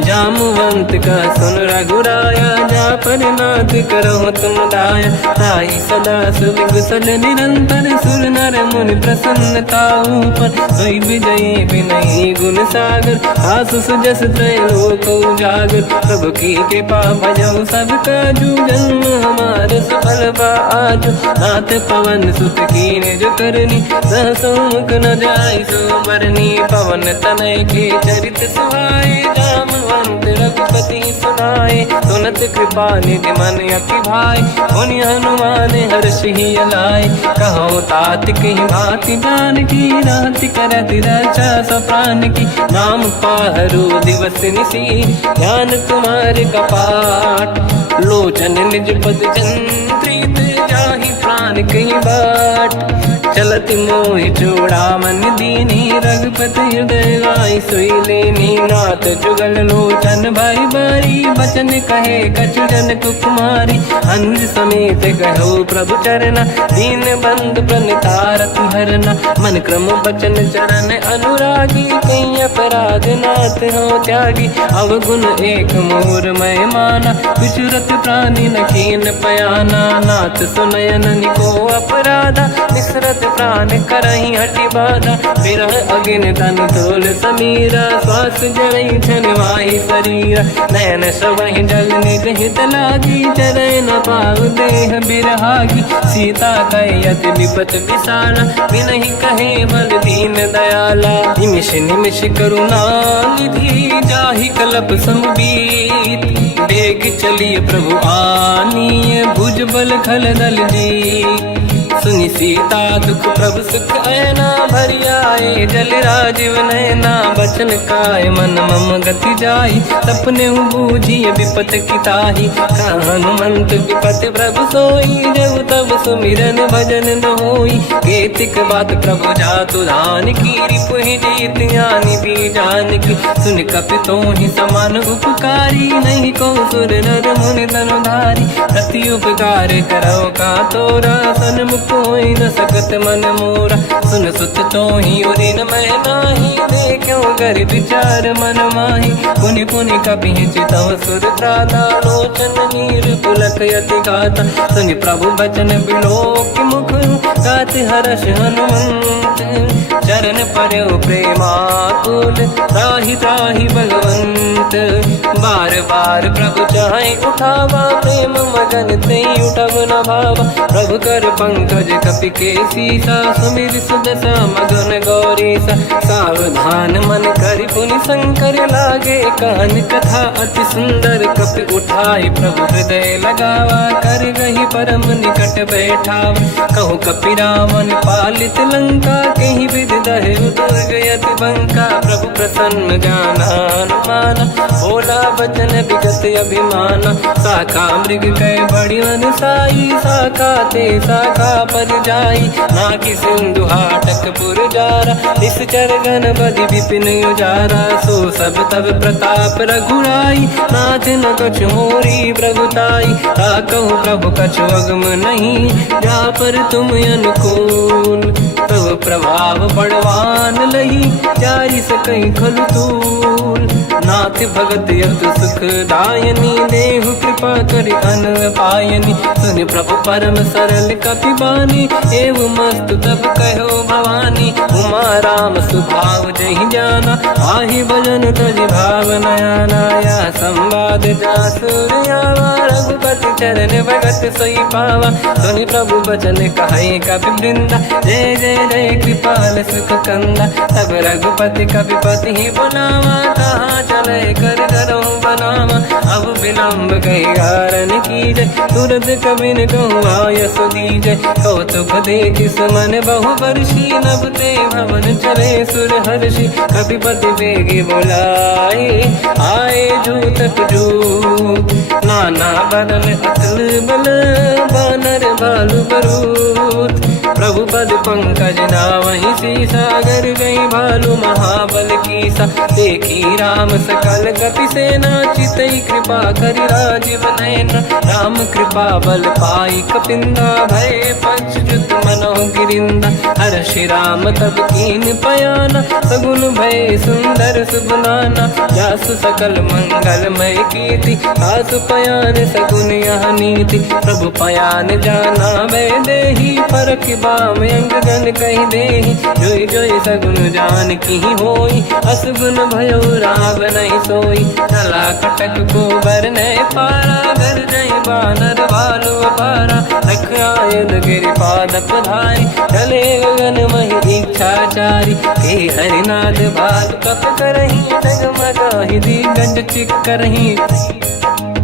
जामवंत का सुन रघुराया जा पर नाथ करो तुम दाया ताई सदा सुख कुशल निरंतर सुर नर मुनि प्रसन्नता ऊपर सोई विजयी विनयी गुण सागर आसु सुजस त्रैलोक उजागर प्रभु की कृपा भजऊ सब काजू जन्म हमारे सफल बा आज नाथ पवन सुत की निज करनी सहसोमुख न जाय सो बरनी पवन तनय के चरित सुहाए जामवंत रघुपति सुनाए सुनत कृपा निधि मन अति भाई मुनि हनुमान हर्षि लाए कहो तात कहीं भांति जान की राति करत रक्षा सप्राण की नाम पाहरो दिवस निसी ध्यान तुम्हारे कपाट लोचन निज पद चंद्रित जाहि प्राण कहीं बाट चलत मोहि चूड़ा मन दीनी रघुपति हृदय लाई सोई लेनी नाथ जुगल लोचन भाई बारी बचन कहे कछु जन कुमारी अंज समेत कहो प्रभु चरना दीन बंद प्रणितारत हरना मन क्रम बचन चरण अनुरागी कहीं अपराध नाथ हो त्यागी अवगुण एक मोर मैं माना विचुरत प्राणी न कीन पयाना नाथ सुनयन निको अपराधा निसरत प्राण करही हटि बाधा विरह अगिन तन तोल समीरा श्वास जरई छनवाई शरीरा नयन सबहि जल निज हित लागी चरय न पाव देह बिरहागी सीता कहे अति विपत विसाला बिनहि कहे बल दीन दयाला निमिष निमिष करुणा निधि जाहि कलप समबीत बेग चलिए प्रभु आनीय भुज बल खल दल जी सुनि सीता दुख प्रभु सुख ऐना भरि आए जल राजीव नैना बचन काय मन मम गति जाई सपने बूझी विपत किताही हनुमंत विपत प्रभु सोई जब तब सुमिरन भजन न होई केतिक बात प्रभु जातु धान की रिपुहि जीत ज्ञानी भी जान की सुन कपितों ही समान उपकारी नहीं को सुर नर मुनि धनुधारी प्रति उपकार करो का तोरा सन्मुख होई न सकत मन मोरा सुन सुत तो ही उदिन मैं नाही देखो कर विचार मन माही पुनि पुनि कपि चितव सुर त्राता लोचन नीर पुलक यति गाता सुनि प्रभु बचन बिलोक मुख गात हर्ष हनुमंत चरण पर्यो प्रेमाकुल त्राहि त्राहि भगवंत बार बार प्रभु चाहे उठावा प्रेम मगन ते उठब न भावा प्रभु कर पंकज कपि के सीसा सुमिर सुदशा मगन गौरीसा सावधान मन करि पुनि शंकर लागे कान कथा अति सुंदर कपि उठाई प्रभु हृदय लगावा कर गही परम निकट बैठावा कहु कपि रावण पालित लंका कहीं विधि दहे दुर्ग यति बंका प्रभु प्रसन्न गाना बोला बचन विगत अभिमाना शाखा मृग कह बड़ी मन साई शाखा ते शाखा पर जाई ना कि सिंधु हाटक पुर जारा इस चरगन बदि विपिन उजारा सो सब तब प्रताप रघुराई नाथ न कछु मोरी प्रभुताई ता कहु प्रभु कछु अगम नहीं जा पर तुम अनुकूल प्रभु प्रभाव बड़वान लही जारी सकई खलु तूल नाथ भगत यत सुख दायनी देहु कृपा करि अन पायनी सुनि प्रभु परम सरल कपि बानी एव मस्त तब कहो भवानी उमा राम सुभाव जहि जाना आहि भजन तज भाव नया नाया संवाद जासुर आवा रघुपति चरण भगत सोई पावा सुनि प्रभु बचन कहे कपि वृंदा जय जय जय कृपाल सुख कंदा तब रघुपति कपिपति ही बनावा कहाँ चले कर करो बनावा अब विलम्ब कही कारण की जय तुरंत कबिन कहूँ आयस दीजय कौतुक देख सुमन बहु वर्षी नभ ते भवन चले सुर हर्षि कपिपति बेगी बुलाए आए जूतक जूत नाना बदल अतल बल बानर बालु बरूत प्रभु पद पंकज नावहि सीसा, अगर गई भालू महाबल कीसा। देखी राम सकल कपि सेना, चितई कृपा करि राजीव नयन। राम कृपा बल पाई कपिंदा, भय पक्षजुत मनो गिरिंदा। हर श्री राम तब कीन पयाना, सगुन भय सुंदर सुबनाना। जासु सकल मंगलमय कीर्ति, आसु पयान सगुन यह नीति। प्रभु पयान जाना मैं देही, फरक बाम अंग गन कही देही। जोई जोई सगुन जान की होई, असगुन भयो राव नहीं सोई। चला कटक को बर नहीं पारा, घर जय बानर भालू अपारा। रख आयल गिरिपाद पधारी, चले गगन मही इच्छाचारी। हे हरिनाथ भालू कप करही, डगमगाहि दिग्गज चिक्करही।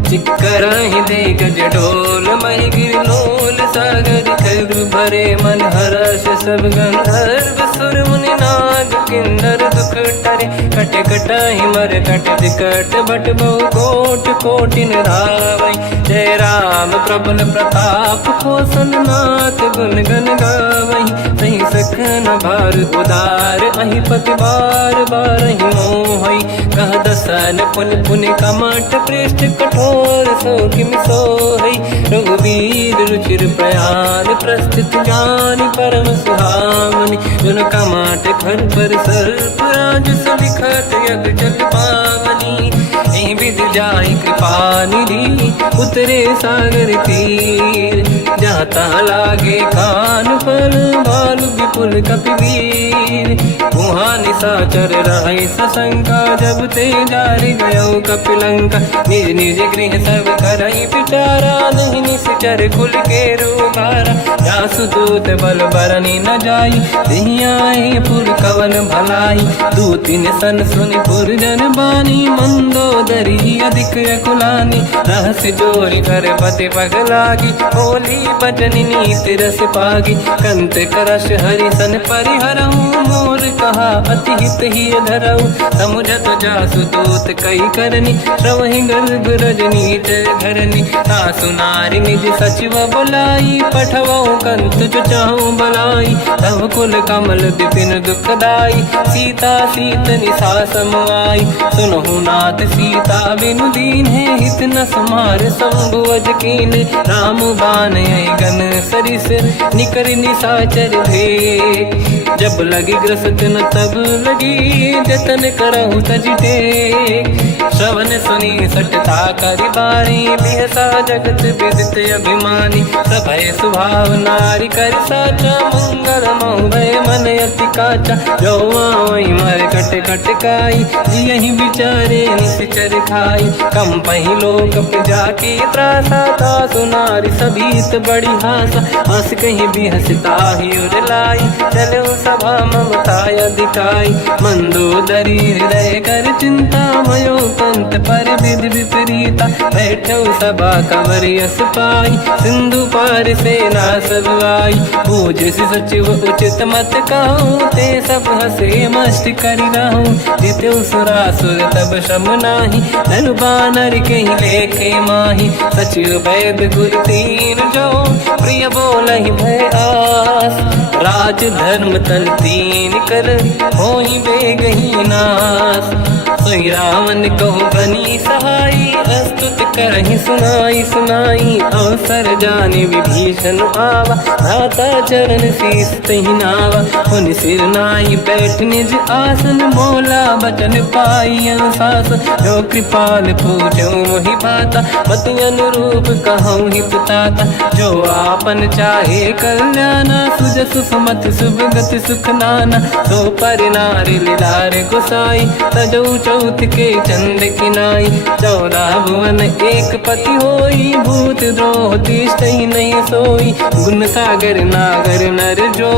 चिक्करहि दिग्गज डोल, मही गिरलोल सागर खग भरे। मन हर्ष सब गंधर्व सुर मुनि नाग किन्नर दुख टरे। कट कटाहि मर कट विकट भट बहु कोट कोटि रावै। जय राम प्रबल प्रताप कोसल नाथ, गुण गन गावै। सही सखन भार उदार, अहि पति बार बारहि मोहै। कह दसन पुन पुन कमठ, पृष्ठ कठोर सो किम सोहै। रघुवीर रुचिर प्रयाण, प्रस्थित ज्ञान परम सुहामनि। जुन कमठ घर पर सर्प, राज सबिखत यग जल पावनी। एहि विधि जाहि कृपा निधि, उतरे सागर तीर। जाता लागे कान फल, भालु विपुल कपिवीर। वहाँ निशाचर रहे सशंका, जब ते जारि गयो कपिलंका। निज निज गृह सब करई विचारा, नहीं निश्चर कुल के रूबारा। जासु दूत बल बरनी न जाई, दिहियाए पुर कवन भलाई। दूतिन सन सुनि पुर जन बानी, मंदोदरी अधिक अकुलानी। रहस्य जोरि कर पति पगलागी, होली बचन नीति रस पागी। कंत करश हरि सन परिहरऊ, मोर कहा अति हित ही धरऊ। समुझत जासु दूत कई करनी, श्रवहि गर्भ रजनी जय धरनी। सासु नारी निज सचिव बुलाई, पठवऊ कंत जो चाहू बलाई। तब कुल कमल विपिन दुखदाई, सीता सीत निशा समाई। सुनहु नाथ सीता बिनु दीन है, हित न समार शंभुवज कीन। राम बान यही गन सरिस, निकर निशाचर भेद। जब लगी ग्रसत न तब लगी, जतन करहु तज टेक। श्रवण सुनी सटता करि बारी, बिहसा जगत विदित अभिमानी। सभय सुभाव नारी करि साचा, मंगल महु भय मन अति काचा। जो आवै मर कट कट काई, यही विचारे निश्चर खाई। कम पही लोक प्रजा की त्रासा, तासु नारी सभीत बड़ी हासा। हंस कहीं बिहसता ही उर लाई, चलो सभा ममता अधिकाई। मंदोदरी हृदय कर चिंता, भयो पंत पर विधि विपरीता। बैठो सभा कंवर यस पाई, सिंधु पार सेना सब आई। पूज्य सचिव उचित मत कहूँ, ते सब हसे मस्त करि रहूँ। जितु सुरासुर तब शम नाही, धनु बानर कहीं लेखे माही। सचिव वैद गुरु तीन जो, प्रिय बोलहि भय आस। राज धर्म तल तीन कर, होई बेगही नास। सोई रावण कहु बनी सहाई, अस्तुत करहि सुनाई सुनाई। अवसर जाने विभीषण आवा, भ्राता चरण शीस तहि नावा। हुन सिर नाई बैठ निज आसन, बोला बचन पाई अनुशासन। जो कृपाल पूछो मोहि बाता, मति अनुरूप कहूँ हित ताता। जो आपन चाहे कल्याणा, सुजस सुमति सुभगति सुख नाना। सो पर नारी लीलार गोसाई, तजौ चौथ के चंद किनाई। 14 भुवन एक पति होई, भूत द्रोह तिष्ठई नहीं सोई। गुण सागर नागर नर जो,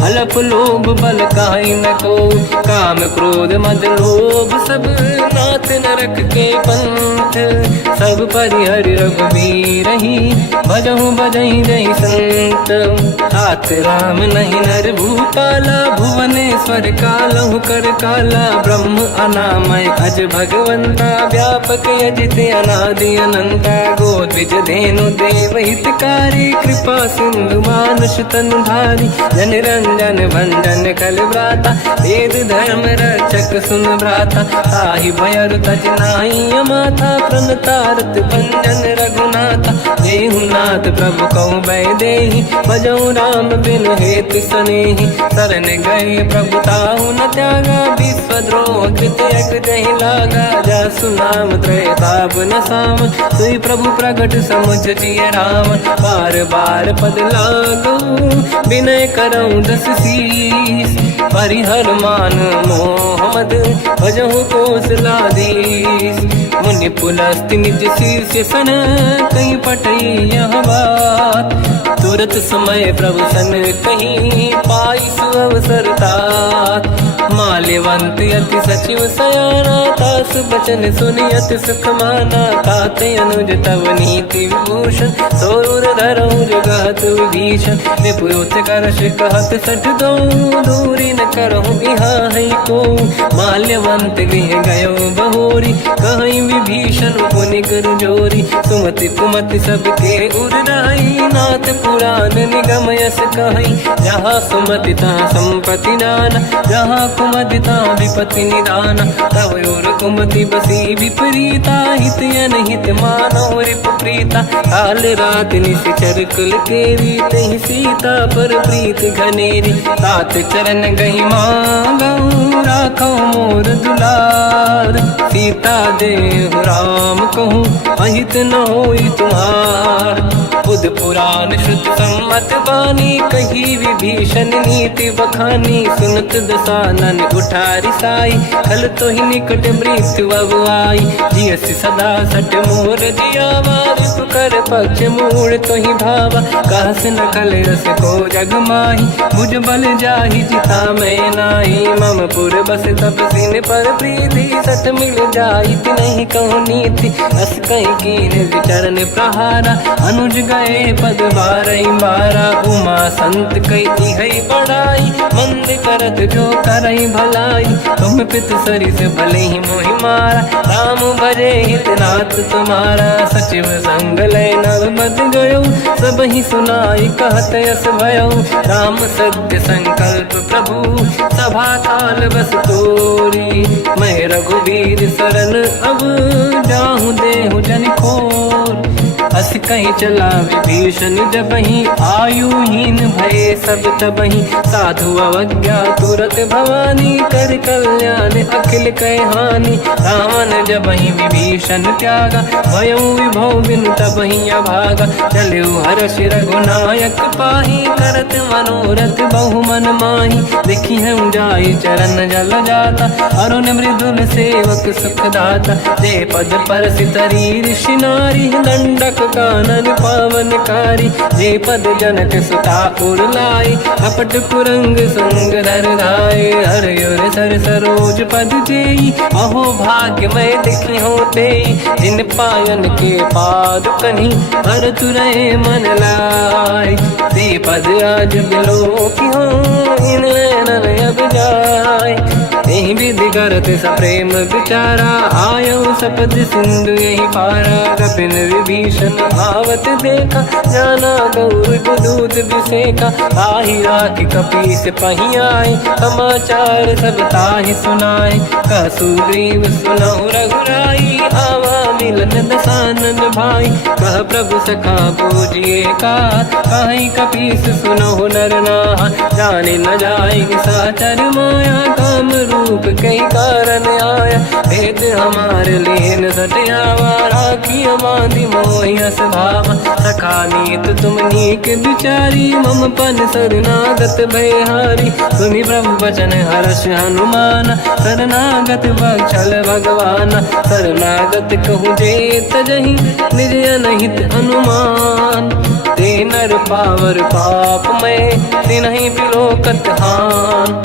अलप लोभ बल काई न को, काम क्रोध मद लोभ सब नाथ नरक के पंथ, सब परिहरि रघुबीर ही भजहु बजहि जहि संत। हाथ राम नहीं नर भूपाला, भुवनेश्वर कालहु कर काला, ब्रह्म अनामय अज भगवंता, व्यापक यजित अनादि अनंता, गोद्विज धेनु देव हितकारी, कृपा सिंधु मानुष तनु धारी, जन रंजन भंजन कल व्राता, वेद धर्म रक्षक सुन भ्राता, ताहि भयर तज नाहि अमाथा, प्रणतारत भंजन रघुनाथा, देहुनाथ प्रभु कहु बै देहि, भजहु राम बिनु हेतु सनेहि, शरण गए प्रभु ताहु न त्यागा, विश्वद्रोह कृत यक जहि लागा, जासु नाम त्रयताप न साम, सोई प्रभु प्रगट समुझ जिय राम, बार बार पद लागऊ विनय करऊँ दस शीस, परिहर मान मोह मद भजहु कौशलाधीश, मुनि पुलस्त्य निज शीर्ष सन, कहीं पटई यह बात, तुरत समय प्रभु सन कहीं पाई सुअवसर तात, माल्यवंत अति सचिव सयाना, तास बचन सुनियत सुख माना, ताते अनुज तव नीति विभूषण, सोर धरऊँ जगत विभीषण, विपुत करश कहत सठ दो, दूरी न करहु इहाँ है को, माल्यवंत गृह गयो बहोरी, कहीं विभीषण पुनि कर जोरी, सुमति कुमति सबके उर राई, नाथ पुराण निगम यस कहीं, जहाँ सुमति तहाँ संपत्ति नाना, जहाँ कुमति तहाँ विपत्ति निदाना, तव और कुमति बसी विपरीता, हित अनहित मानव रिपु प्रीता, काल रात निश्चर कुल केरी, तहि सीता पर प्रीत घनेरी, तात चरण गही मांगऊ राखो मोर दुलार, सीता देहु राम कहूँ अहित न होई तुम्हार, बुध पुराण श्रुत सम्मत बानी, कही विभीषण नीति बखानी, सुनत दसानन उठारी साई, खल तो ही निकट मृत्यु अब आई, जियस सदा सट मोर जियावा, रिपु कर पक्ष मूड़ तो ही भावा, कहस न कल रस को जग माही, भुज बल जाहि जिता मैं नाई, मम पुर बस तब सिन पर प्रीति, सत मिल जाई नहीं कहूँ नीति, अस कहीं कीन विचरण प्रहारा, अनुज गए पद बारई बारा, उमा संत कई है बड़ाई, मंद करत जो करई भलाई, तुम पित सरिस भले ही मोहि मारा, राम भजे हितनाथ तुम्हारा, सचिव संग लय नव बद गयो, सब ही सुनाई कहत यस भयो, राम सत्य संकल्प प्रभु सभा काल बस तोरी, मैं रघुबीर शरण अब जाहूँ देहु जन खोर, अस कहीं चला विभीषण जबहि, आयुहीन भये सब तबहि, साधु अवज्ञा तुरत भवानी, कर कल्याण अखिल कह हानि, रावण जबहि विभीषण त्यागा, भयउ विभव बिनु तबहि अभागा, चलऊ हर्ष रघुनायक पाहि, करत मनोरथ बहु मन माहि, देखी हम जाई चरण जल जाता, अरुण मृदुल सेवक सुख दाता, जे पद पर सितरी ऋषि नारी, दंडक कानन पावनकारी, जे पद जनक सुता उर लाई, कपट कुरंग संग धर धाय, हर युर सर सरोज पद जेई, अहो भाग्य मैं देखी होते, जिन पायन के पाद कन्ही, हर तुरहे मन लाई, ते पद आज बिलो की हो, इन नैनन अब जाय, यही विधि करत सप्रेम विचारा, आयो सपद सिंधु यही पारा, कपिन विभीषण आवत देखा, जाना गौर दूत विसेका, आहि राख कपीस पही आए, समाचार सब ताहि सुनाए, कह सुग्रीव सुनहु रघुराई, आवा मिलन दसानन भाई, कह प्रभु सखा पूजिए का, कहीं कपीस सुनहु नर नाहा, जाने न जाएगी साचर माया, काम रूप कई कारण आया, भेद हमारे लेन सटियावा, राखी बांधी मोहियस भावा, सखा नीत तुम नीक विचारी, मम पन शरणागत भयहारी, सुनि प्रभु वचन हर्ष हनुमान, शरणागत बक्षल भगवान, शरणागत कहूँ जे तजहि निज अनहित अनुमान, ते नर पावर पाप में तिन्हीं बिलोकत हान।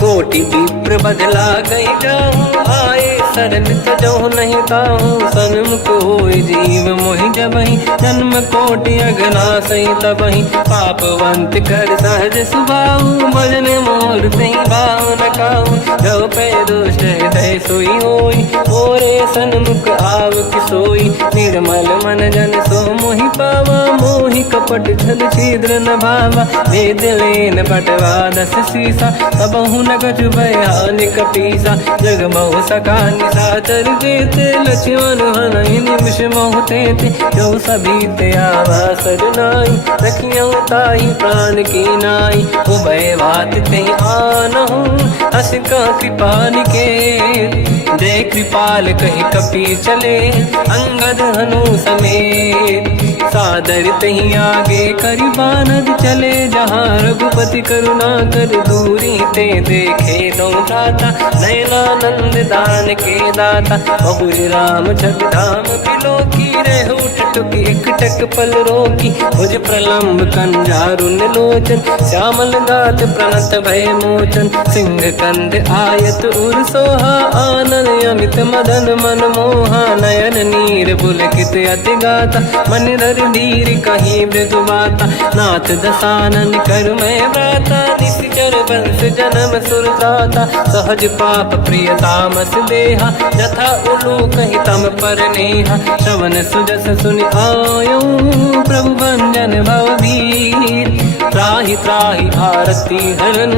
कोटि विप्र बदला गई जाऊं आए सरल तजो नहीं ताऊं। सन्मुख होए जीव मोहि जबहि जन्म कोटि अगना सही तबहि। पापवंत कर सहज सुभाऊ भजन मोर तहि भाव न काऊ। जो पे दुष्ट हृदय सोई होई मोरे सन्मुख आव किसोई। निर्मल मन जन सो मोहि पावा मोहि कपट छल छिद्र न भावा। वेद लेन पटवा दस सीसा सबहु न कछु भयानि कपीसा। जग महु सका निशाचर जेते लक्ष्मण हनहि निमिष महु तेते। जो सभी ते आवा सरनाई रखियौ ताहि प्राण की नाई। उभय बात ते आनहु अस का कृपा निकेत। जय कृपाल कहि कपि चले अंगद हनु समेत। सादर तहि आगे करि बानर चले जहाँ रघुपति करुणा कर दूरी ते देखे दो दाता। नयनानंद दान के दाता बहुज राम छग धाम बिलोकी। रेहु टुक एक टक पल रोकी भुज प्रलम्ब कंजारुन लोचन। श्यामल गात प्रणत भय मोचन सिंह कंद आयत उर सोहा। आनन अमित मदन मन मोहा नयन नीर पुलकित अति गाता। मन धर धीर कहीं मृदु बाता नाथ दसानन कर मैं व्राता। निश्चर वंश जन्म सुरदाता सहज पाप प्रिय तामस देहा। जथा उलू कहीं तम पर नेहा श्रवण सुजस सुनि आयो। प्रभु भंजन भवभीर त्राहि त्राहि आरती हरन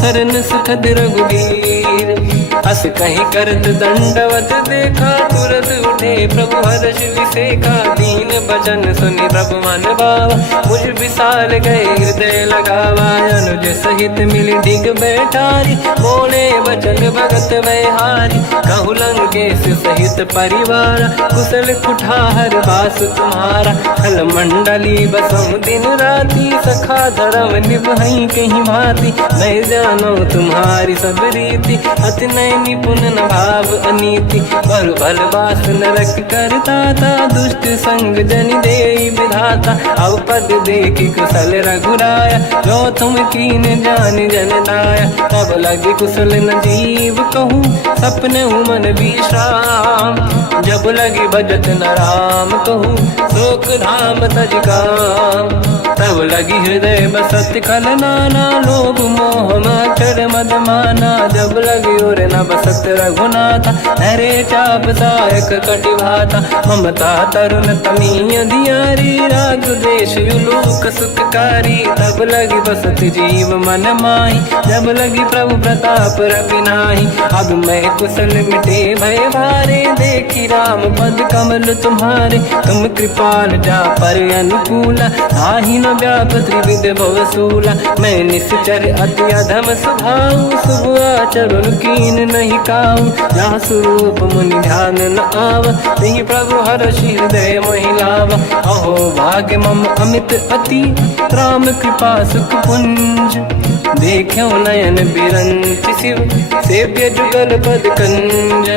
शरण सुखद रघुवीर। हस कहीं करत दंडवत देखा तुरत उठे प्रभु हर्ष विसेखा। दीन बचन सुनि प्रभु मन भावा मुझ विशाल गए हृदय लगावा। अनुज सहित मिली डिग बैठारी बोले वचन भगत वैहारी। कहु लंकेश सहित परिवार कुशल कुठार बास तुम्हारा। खल मंडली बसम दिन राति सखा धर्म निभई कहीं भांति। मैं जानो तुम्हारी सब रीति अति नय निपुण न भाव अनीति। बल बल बास नरक करता था दुष्ट संग जन दे विधाता। अब पद देखि कुशल रघुराया जो तुम कीन जान जन दाया। तब लगे कुशल न जीव कहूँ सपने मन विश्राम। जब लगे भजत न राम कहूँ शोक धाम तज काम। तब लगी हृदय बसत कल नाना लोभ मोह माचर मद माना। जब लगी और न बसत रघुनाथा हरे चाप सायक कटिभाता। ममता तरुण तमी अधियारी राग द्वेष युलूक सुखकारी। तब लगी बसत जीव मन माही जब लगी प्रभु प्रताप रवि नाही। अब मैं कुशल मिटे भय भारे देखी राम पद कमल तुम्हारे। तुम कृपाल जा पर अनुकूला ताहि न व्याप त्रिविध भवसूला। मैं निश्चर अति अधम स्वभाव शुभ आचरण कीन नहीं काऊ। जहाँ स्वरूप मुनि ध्यान न आव नहीं प्रभु हर्षि हृदय महिलाव। अहो भाग्य मम अमित अति राम कृपा सुख पुंज। देखो नयन बिरंच शिव सेव्य जुगल पद कंज।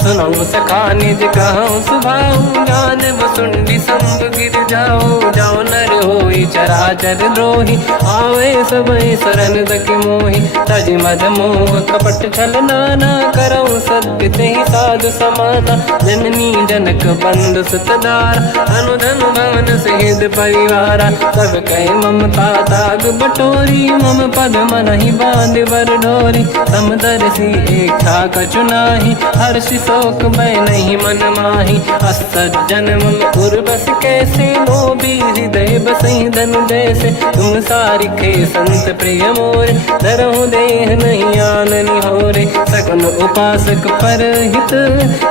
सुनौ सखा निज कहूँ सुभाऊ ज्ञान वसुंडी संग गिर जाओ। जाओ नर होई चराचर द्रोही आवे सबई शरण तक मोहि। तज मद मोह कपट छल नाना करऊँ सत्य तेहि साधु समाना। जननी जनक बंधु सुतदारा अनुधन भवन सहित परिवारा। सब कहे ममता ताग बटोरी मम पद मनहि बांध बर डोरी। समदर्शी इच्छा कछु नाही हर्षि शोक भय नहीं मन माही। असज्जन मम उर्वश कैसे लोभी हृदय बसई धनु जैसे। तुम सारिखे संत प्रिय मोरे धरहु देह नहीं आननि होरे। सगुन उपासक पर हित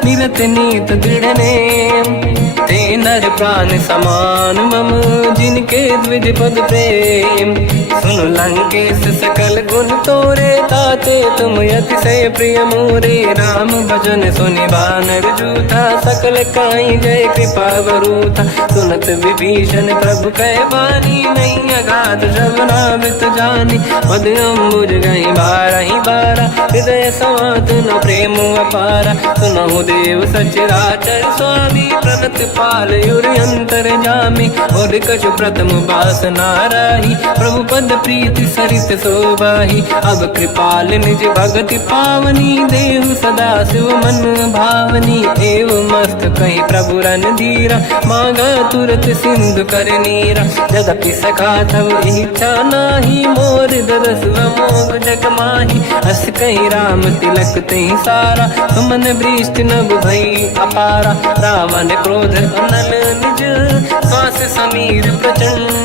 निरत नीत दृढ़ नेम। ते नर प्राण समान मम जिनके द्विज पद प्रेम। सुन लंकेश सकल गुण तोरे ताते तुम अतिशय प्रिय मोरे। राम भजन सुनि बानर जूथा सकल काई जय कृपा वरूथा। सुनत विभीषण प्रभु कह बानी नहीं अगाध श्रवणामृत जानी। पद अम्बुज गई बारहि बारा हृदय समात न प्रेम अपारा। सुनहु देव सचराचर स्वामी प्रणत पाल युरि अंतर जामी। और कछु प्रथम वासना राही प्रभु पद प्रीति सरित शोभाही। अब कृपाल निज भगति पावनी देहु सदा शिव मन भावनी। एव मस्त कहीं प्रभु रन धीरा मांगा तुरत सिंधु कर नीरा। यद्यपि सखा तब इच्छा नाही मोर दरस मोग जग माही। हस कहीं राम तिलक तही सारा सुमन वृष्टि नभ भई अपारा। रावण क्रोध अनल निज श्वास समीर प्रचंड।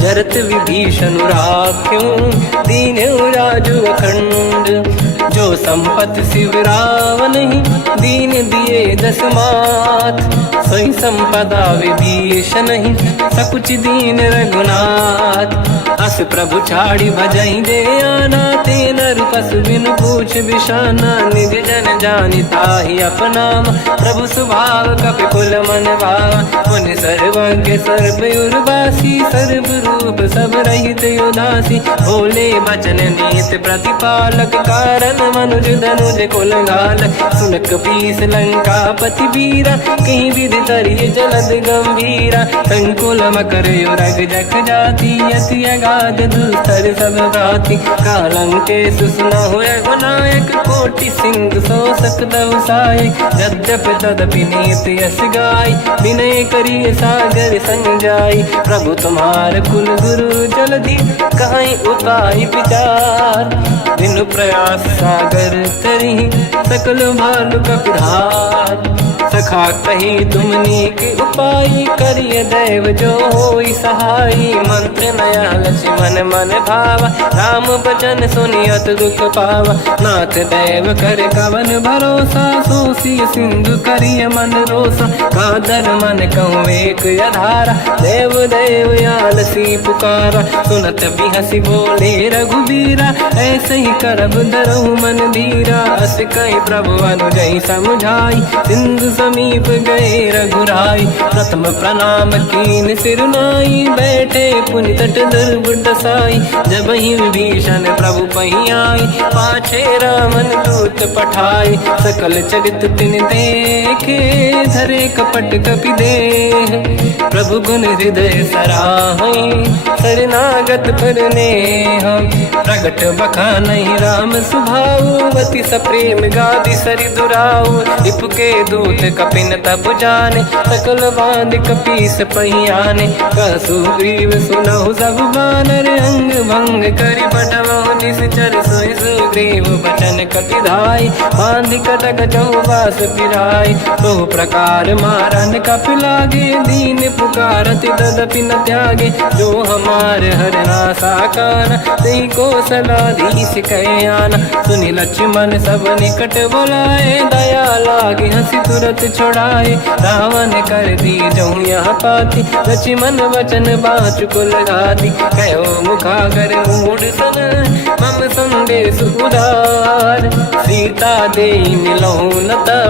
जरत विभीषण राख्यो दीन राजु अखंड। जो संपत शिव रावण ही दीन दिए दस मात। सोई संपदा विभीषण ही सकुच दीन रघुनाथ। अस प्रभु छाड़ी भजई दे आना ते नर पशु बिनु पूछ बिशाना। निज जन जानि ताहि अपनाम प्रभु स्वभाव कपि कुल मन भावा। मुनि सर्वज्ञ सर्व उर्वासी सर्व रूप सब रहित उदासी। भोले बचन नीत प्रतिपालक कारण मनुज धनुज कुल घाल। सुन कपीस लंका पति वीरा कहीं विधि तरिय जलद गंभीरा। संकुल मकर युरग जख जाति अति अगाध दुस्तर सब भाति। कालंके सुसना हुए गुनायक कोटि सिंह सो सकदव साय। यद्यपि तदपि नीत यस गाय विनय करिय सागर संजाई। प्रभु तुम्हार कुल गुरु जलधि कहीं उपाय विचार। बिनु प्रयास सागर तरी सकल भालु कपिधार। सखा कही तुमनी के उपाय करिय दैव जो होई सहाई। मंत्र नया लक्ष्मण मन भावा राम भजन सुनियत दुख पावा। नाथ दैव कर कवन भरोसा सोसी सिंधु करिय मन रोसा। कादर मन कहूँ एक अधारा देव देव आलसी पुकारा। सुनत भी हसी बोले रघुबीरा ऐसे ही करब धरहु मन धीरा। अस कहीं प्रभु अनुजई समझाई सिंधु समीप गए रघुराई। प्रथम प्रणाम कीन सिर नाई बैठे पुनि तट दुर्बुड साई। जब ही विभीषण प्रभु पही आई पाछे रामन दूत पठाई। सकल चरित तिन देखे धरे कपट कपि देह। प्रभु गुण हृदय सराहई शरणागत पर नेह। प्रगट बखानहि राम सुभाऊ अति सप्रेम गादि सरि दुराऊ। रिपुके दूत कपिन तब जाने सकल बांध कपीस पहियाने। कहसु ग्रीव सुनहु सब बानर अंग भंग करि बटमहु निश्चर। सोई सुग्रीव बचन कपिधाई बांध कटक चौबास पिराई। तो प्रकार मारन कपि लागे दीन पुकारत तदपि न त्यागे। जो हमार हरना साकाना तेहि कौशलाधीश कहे आना। सुनि लक्ष्मण सब निकट बोलाए दया लागे हंसी तुरत छोड़ाए। रावण कर दी जो यहाँ पाती लक्ष्मण वचन बाचु कुल घाती। कहो मुखागर मूड सन मम संदेश उदार। सीता दे मिलहु नता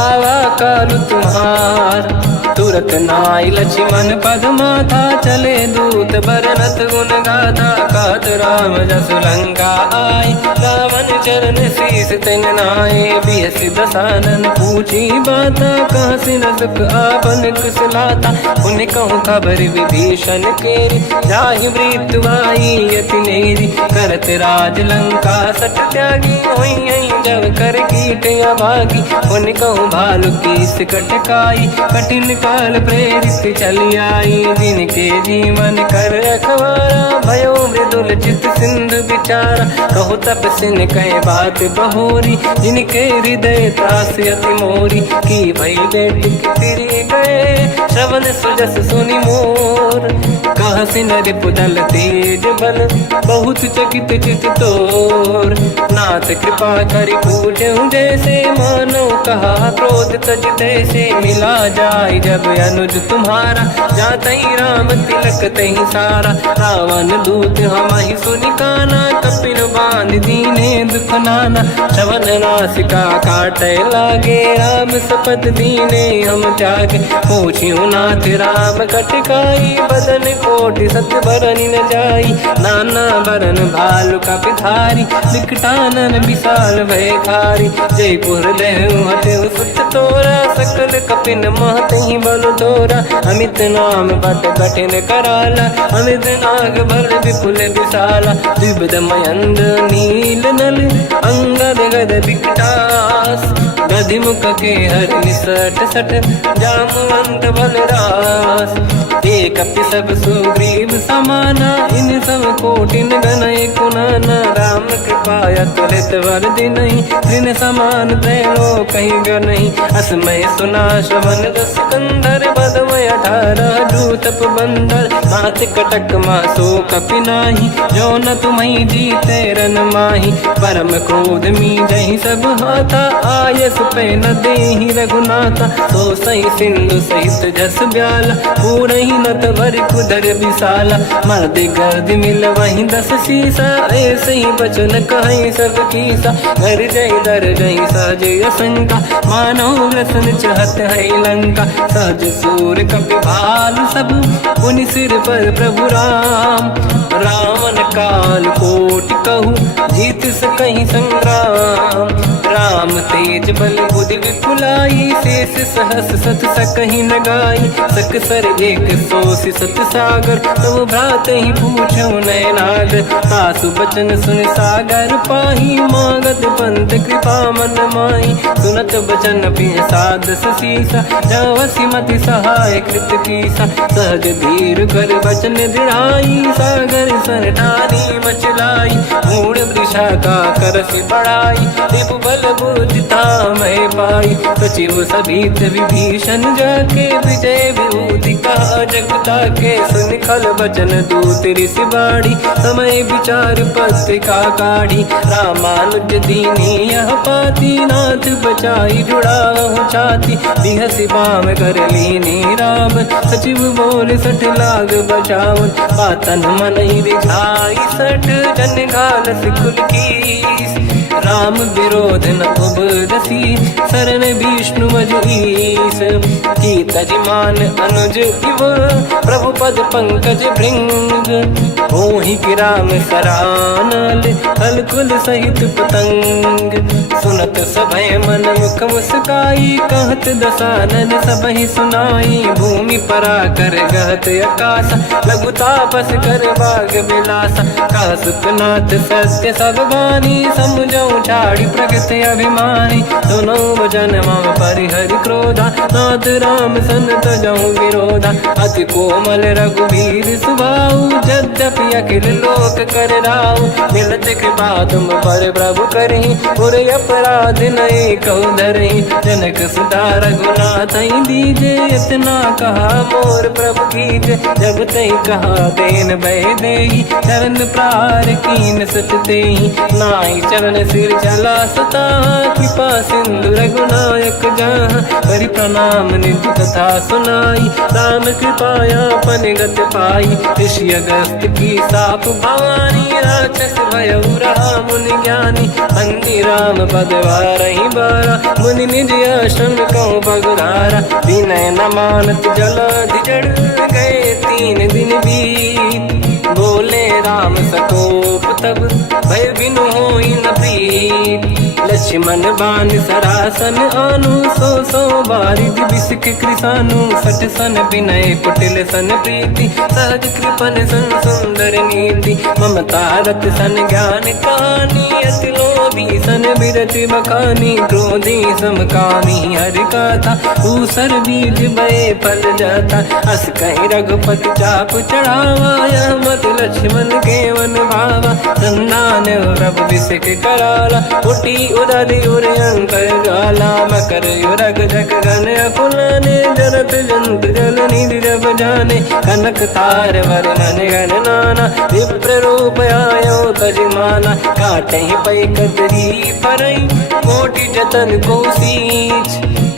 आवा कालु तुम्हार। तुरत नाई लक्ष्मण पद माथा चले दूत बरनत गुण गाथा। कहत राम जसु लंका आय रावण चरण शीस तिन नाय। बिहस दसानन पूछी बाता कहसी न सुख आपन कुशलाता। उन कहूँ खबर विभीषण केरी जाहि मृत्यु आई यति नेरी। करत राज लंका सट त्यागी होई जब कर कीट अभागी। उन कहूँ भालु कीस कटकाई कठिन काल प्रेरित चली आई। जिनके जीवन कर रखवारा भयो मृदुल चित सिंधु विचारा। कहु तपसिन कहे बात बहोरी जिनके हृदय त्रास अति मोरी। की भई बेटी तिरी गए श्रवण सुजस सुनि मोर। कहसी नर पुदल तेज बल बहुत चकित चित तोर। नाथ कृपा करि पूजहु जैसे मानो कहा क्रोध तज तैसे। मिला जाय जब अनुज तुम्हारा जातहि राम तिलक तहि सारा। रावण दूत हमहि सुनि काना कपिल बांध दीने दुख नाना। श्रवण नासिका काटे लागे राम सपत दीने हम त्यागे। पूछियो नाथ राम कटकाई बदन कोटि सत बरन न जाई। नाना बरन भालु कपिधारी विकटानन नयन विशाल भय खारी। जयपुर देहु हतेउ सुत तोरा, सकल कपिन महतहि बल तोरा। अमित नाम बट कठिन कराला, अमित नाग बल विपुल विशाला। द्विविध मयंद नील नल, अंगद गद विकटास। गधिमुख के हर निसट सट, जामवंत बलरास। एक अपि सब सुग्रीव समाना, इन सब कोटिन गनय कुनाना। राम कृपाया तुलित वर दिनहि, दिन समान त्रैलोकहि गनहि। असमय सुना श्रवण रस कंधर, बदमय 18 दूतप बंदर। मात कटक मासो कपि नाही, जो न तुम्हि जीते रन माही। परम क्रोध मी जहि सब हाथा, आयस पे न देहि रघुनाथा। सो सही सिंधु सहित जस ब्याला, पूरहि नत भरि कुदर विशाला। मर्द गर्द मिल वही 10 सीसा, ऐसे ही बचन कहि सब कीसा। घर जय दर जय सहज असंका, मानो व्यसन चहत है लंका। सहज सूर कपि भाल सब, पुनि सिर पर प्रभु राम। रावण काल कोटि कहु, जीत सकहि संग्राम। राम तेज बल बुद्धि विपुलाई, शेष सहस सत सकहि न गाई। सकसर एक सोषि सत सागर, तब भ्रात ही पूछौ नयनागर। सासु बचन सुन सागर पाही, मांगत पंत कृपा मन माही। सुनत बचन पिय सादस सीसा, जावसी मति सहाय कृत कीसा। सहज धीर कर बचन दृढ़ाई, सागर सन ठानी मचलाई। मूढ़ वृषा का करसि बढ़ाई, रिपु बल बुद्धि तामय पाई। सचिव सभीत विभीषण जाके, विजय विभूति कहा जगता के। सुन खल बचन दूत ऋषि बाड़ी, समय विचार पत्रिका काढ़ी। रामानुज दीनी यह पाती, नाथ बचाई जुड़ाहु छाती। बिहसि बाम कर लीनी राम, सचिव बोल सठ लाग बचावन। पातन मन ही रिझाई सठ, जन घाल सिकुल कीस। राम विरोध न उबरसी, शरण विष्णु मजईस। की तजमान अनुज इव, प्रभु पद पंकज भृंग। मोहि कि राम सरानल, कलकुल सहित पतंग। सुनत सभय मन मुख मुस्काई, कहत दसानन सबहि सुनाई। भूमि परा कर गहत आकाशा, लघु तापस कर बाग बिलासा। कह सुखनाथ सत्य सब बानी, समझौ ठाड़ी प्रगति अभिमानी। सुनो वचन मम परिहरि क्रोधा, नाथ राम सन तजौ विरोधा। अति कोमल रघुवीर सुभाऊ, यद्यपि अखिल लोक कर राऊ। मिलत कृपा तुम पर प्रभु करहि, पुर अपराध नहीं कहु धरहि। जनक सुता रघुनाथ दीजे, इतना कहा मोर प्रभु कीजे। जब तई कहा देन भय देहि, चरण प्रार कीन सट तेहि। नाहि चरण सिर चला सता, कृपा सिंधु रघुनायक जहाँ। करि प्रणाम निज कथा सुनाई, राम कृपाया पन गत पाई। ऋषि अगस्त की साप भवानी, राक्षस भयउ रहा मुनि ज्ञानी। अंगी राम पद वारहि बारा, मुनि निज आश्रम कहु बगुधारा। विनय न मानत जलाधि जड़, गए 3 दिन बीत। बोले राम सकोप तब, भय बिनु होई न प्रीत। लक्ष्मण बान सरासन आनु, सो बारिद बिसिक कृसानु। सठ सन विनय कुटिल सन प्रीति, सहज कृपन सन सुंदर नीति। ममता रत सन ज्ञान कहानी, अति लोभी सन बिरति बखानी। क्रोधी समकामी हरि कथा, ऊसर बीज बये फल जाता। अस कहीं रघुपति चाप चढ़ावा, यह मत लक्ष्मण के वन भावा। संधान प्रभु बिसिक कराला, उठी उदधि उर अंतर ज्वाला। मकर युरग जग गन अकुलाने, जरत जंत जल निधि जब जाने। कनक तार वर्णन गण नाना, विप्र रूप आयो तजमाना। काटे पै कतरी परई, कोटि जतन को सींच।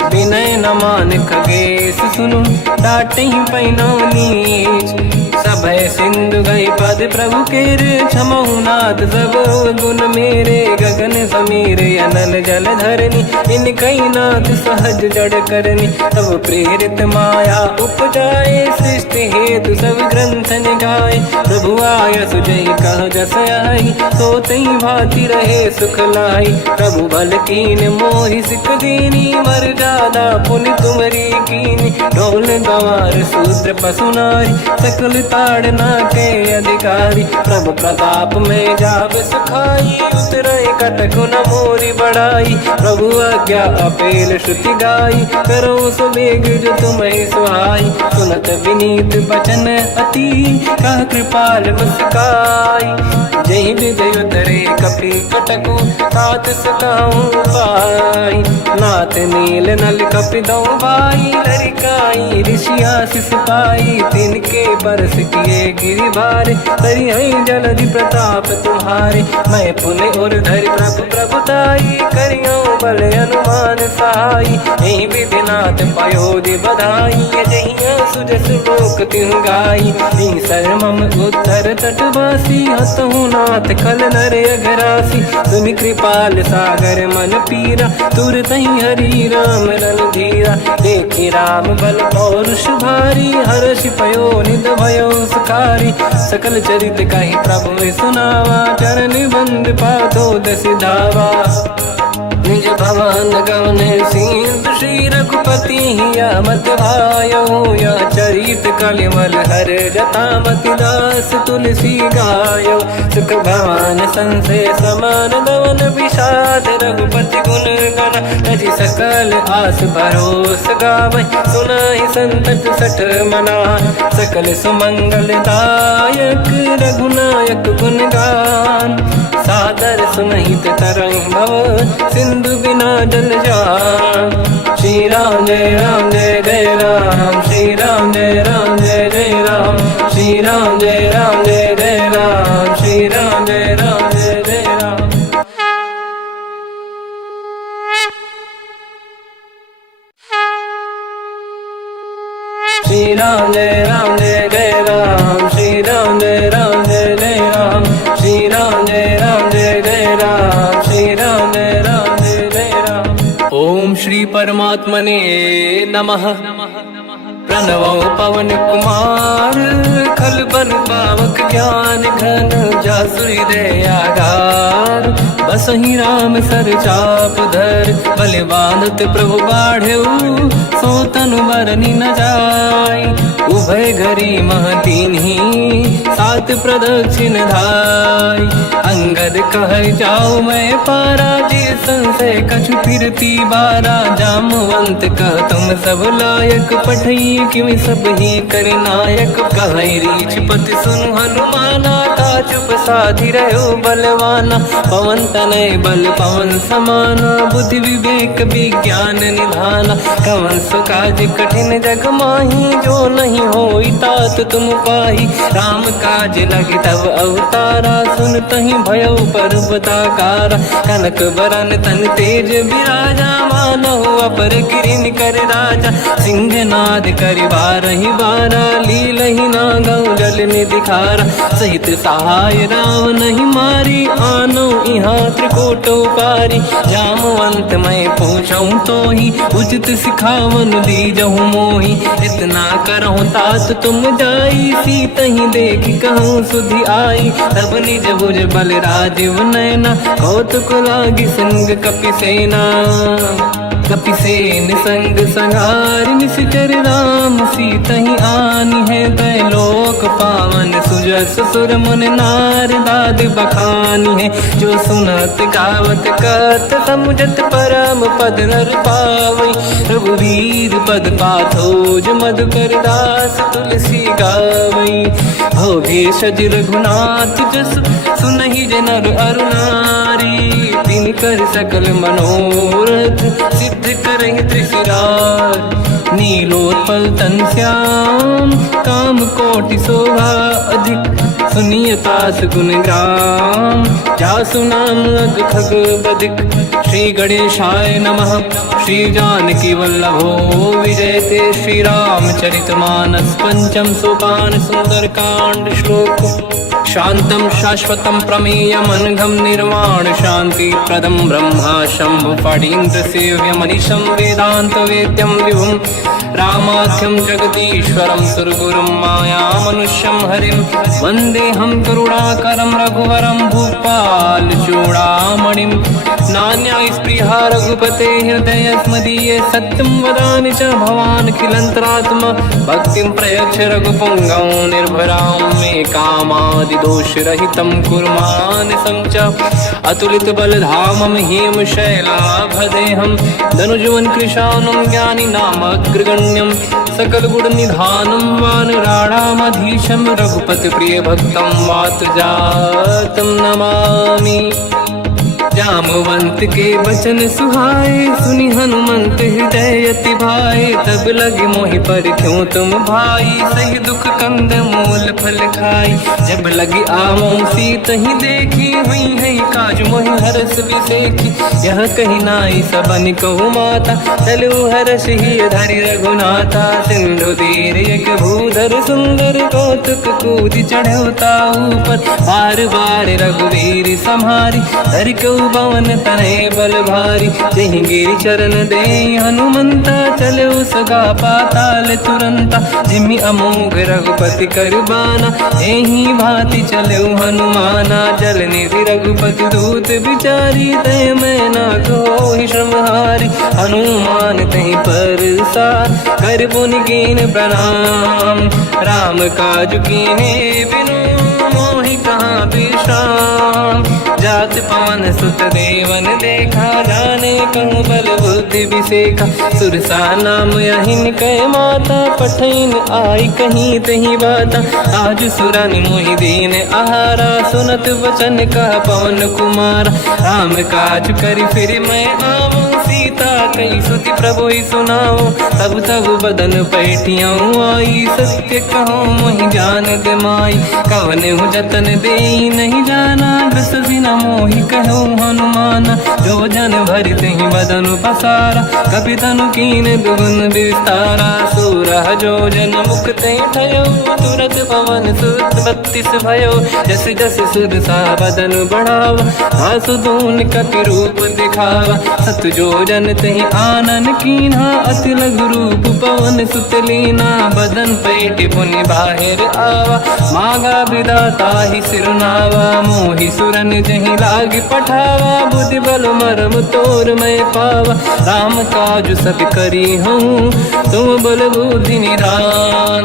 विनय न मान खगेश सुनु, डांटे ही पैनो नीच। सभय सिंधु गई पद प्रभु केरे, क्षमहु नाथ सब गुण मेरे। गगन समीर अनल जल धरनी, इन कई नाथ सहज जड़ करनी। तब प्रेरित माया उपजाए, सृष्टि हेतु सब ग्रंथ गाए। प्रभु आय सुजय कह जस आई, तो तई भांति रहे सुख लाई। प्रभु बल कीन मोहि सिख दीनी, मर्यादा पुनि तुमरी कीनी। ढोल गवार शूद्र पशु नारी, सकल ताड़ना के अधिकारी। प्रभु प्रताप में जाब सुखाई, उतरे कटक न मोरी बढ़ाई। प्रभु आज्ञा अपेल श्रुति गाई, करो सुबेग जो तुम्हें सुहाई। सुनत विनीत बचन अति, कह कृपाल मुस्काई। जय विजय उतरे कपि कटकु, तात सकाऊं पाई। नाथ नील नल कपि दो भाई, लरिकाई ऋषि आशीष पाई। तिनके बरस किए गिरि भारे, तरि हई जलधि प्रताप तुम्हारे। मैं पुण्य और धरि प्रभु प्रभुताई, करियो बल अनुमान सहाई। यही विधिनाथ पयोधि बधाई, जहिया सुजस लोक तिहु गाई। सरमम उत्तर तटवासी, हतहु नाथ खल नर अघरासी। सुनि कृपाल सागर मन पीरा, तुरत ही हरि राम रणधीरा। देखि राम बल पौरुष भारी, हर्ष पयो निध भयो सुखारी। सकल चरित कहि प्रभु सुनावा, चरण बंद पाथो दस धावा। निज भवन गवन सिंधु, श्री रघुपति हिया मत भायो। या चरित कलिमल हर जटामति दास, तुलसी गायो। सुख भवन संसे समान दवन, विषाद रघुपति गुण गण। तजि सकल आस भरोस गावै, सुनाहि संतट सठ मना। सकल सुमंगल दायक, रघुनायक गुण गान। सादर सुनहित तरंग भव, सिंधु बिना जल जान। श्री राम जय राम जय जय राम, श्री राम जय राम जय जय राम। श्री राम जय राम जय जय राम, श्री राम जय राम जय जय राम। श्री राम जय राम जय जय राम, श्री राम जय राम जय जय राम। श्री राम जय राम जय जय राम, श्री राम जय राम जय जय राम। ओम श्री परमात्मने नमः। प्रणवो पवन कुमार, खल बन पावक ज्ञान घन। जासुरी दयागार, बसहि राम सर चाप धर। बल बांधत प्रभु बाढ़ऊ, सो तनु बरनि न जाय। उभय घरी महतीन्ही, सात प्रदक्षिण धाय। अंगद कह जाओ मैं पारा, जी संशय कछु फिरती बारा। जामवंत कह तुम सब लायक, पठई किमि सब ही कर नायक। कहै रीछ पति सुनु हनुमाना, का चुप साधि रहो बलवाना। पवन तनय बल पवन समाना, बुद्धि विवेक विज्ञान निधाना। कवन सु काज कठिन जग माही, जो नहीं होई तात तुम पाही। राम काज लगी तब अवतारा, सुन तहि भयो पर्वताकारा। कनक बरन तन तेज बिराजा, मानहु अपर किरिन कर राजा। सिंहनाद करि बारहि बारा, लीलहि नागौ जल निधिखारा। सहित सहाय रावण ही मारी, आनो इहाँ त्रिकोटो पारी। जामवंत मैं पूछऊँ तो ही, उचित सिखावन दीजहु मोहि। इतना करहु तात तुम जाई, सीतहि देखि कहूँ सुधि आई। तब निज भुज बल राजीव नयना, कौतुक लागी संग कपि सेना। कपि सेन संग संहार, निश्चर राम सीतहि आनी है। दैलोक पावन सुजस सुर मुन नार, दाद बखानी है। जो सुनत गावत कत, समुझत परम पद नर पावै। रघुवीर पद पाथोज, मधुकर दास तुलसी गावै। भोगेशज रघुनाथ जस, सुनहि जे नर अरु नारी। तिन कर सकल मनोरथ, सिद्ध करहि त्रिशिरार। नीलोत्पल तन श्याम, काम कोटि शोभा अधिक, सुनिय तास गुण ग्राम, जासु नाम अग खग बदिक। श्री गणेशाय नमः। श्री जानकी वल्लभो विजयते, श्री रामचरित मानस पंचम सोपान सुंदरकांड श्लोक। शांतं शाश्वतं प्रमेयम् अनघं निर्वाण शांति प्रदं ब्रह्मा शंभु फणीन्द्र सेव्य मनीषं वेदांत वेद्यं विभुं रामाख्यं जगदीश्वरं सुरगुरुं माया मनुष्यं हरिं वन्देऽहं करुणाकरं रघुवरं भूपाल चूडामणिं। नान्या स्पृहा रघुपते हृदयस्मदीये, सत्यं वदामि च भवान् खिलन्तरात्मा। भक्तिं प्रयच्छ रघुपुङ्गं निर्भरां मे कामादिदोषरहितं कुर्मानसं च। अतुलित बलधामं हेमशैलाभदेहं, धनुजवन कृशानं ज्ञानिनामग्रगण्यं। सकलगुणनिधानं वानराणामधीशं, रघुपतिप्रियभक्तं मातृजातं नमामि। जामवंत के बचन सुहाए, सुनि हनुमंत हृदय अति भाए। तब लगे मोहि पर क्यों तुम भाई, सही दुख कंद मूल फल खाई। जब लगी आमो सीत ही देखी, हुई है काज मोहि हरस बिसेखी। यह कही नाई सबन कहु माता, चलु हरष ही धरि रघुनाथा। सिंधु तीर एक भूधर सुंदर, कौतुक कूद चढ़ौता ऊपर। बार बार रघुवीर सम्हारी, धरि कहु पवन तनय बल भारी। जहि गिरि चरण दे हनुमंता, चले सगा पाताल तुरंता। जिमि अमोघ रघुपति कर बाना, एहि भांति चले हनुमाना। जल निधि रघुपति दूत बिचारी, तय मैं ना कोहि श्रमहारी। हनुमान तहि परसा, कर पुनि कीन प्रणाम। राम काज कीन्हे बिनु, मोहि कहाँ विश्राम। जात पवन सुत देवन देखा, जाने कहूँ बल बुद्धि विसेखा। सुरसा नाम यहिन कह माता, पठैन आई कहीं तही बाता। आज सुरन मोहि दीन आहारा, सुनत वचन कहा पवन कुमार। राम काज करि फिर मैं आवूं, सीता कई सुति प्रभु सुनाओ। तब तब बदन पैठियाँ आई, सत्य कहो मोहि जान दे माई। कवन हूँ जतन दे नहीं जाना, दस बिना मोहि कहो हनुमाना। जो जन भरि तहि बदन पसारा, कपि तनु कीन दुगुन विस्तारा। सूरह जो जन मुख तहि ठयो, तुरत पवन सुत 32 भयो। जस जस सुरसा बदन बढ़ावा, आसु दून कपि रूप दिखावा। सत जो जन तहि आनन कीन्हा, अति लघु रूप पवन सुत लीना। बदन पैठ पुनि बाहिर आवा, मागा विधाता ही सिरुनावा। मोहि सुरन जहि लाग पठावा, बुद्धि बल मरम तोर मैं पावा। राम काज सब करी हूँ, तुम बल बुद्धि निधान।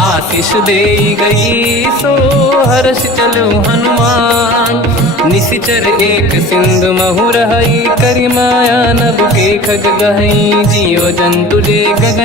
आशीष दे गई सो, हर्ष चलो हनुमान। निशिचर एक सिंधु महु रहई, करि माया नभ के खग गहई। जियो जंतु जे गगन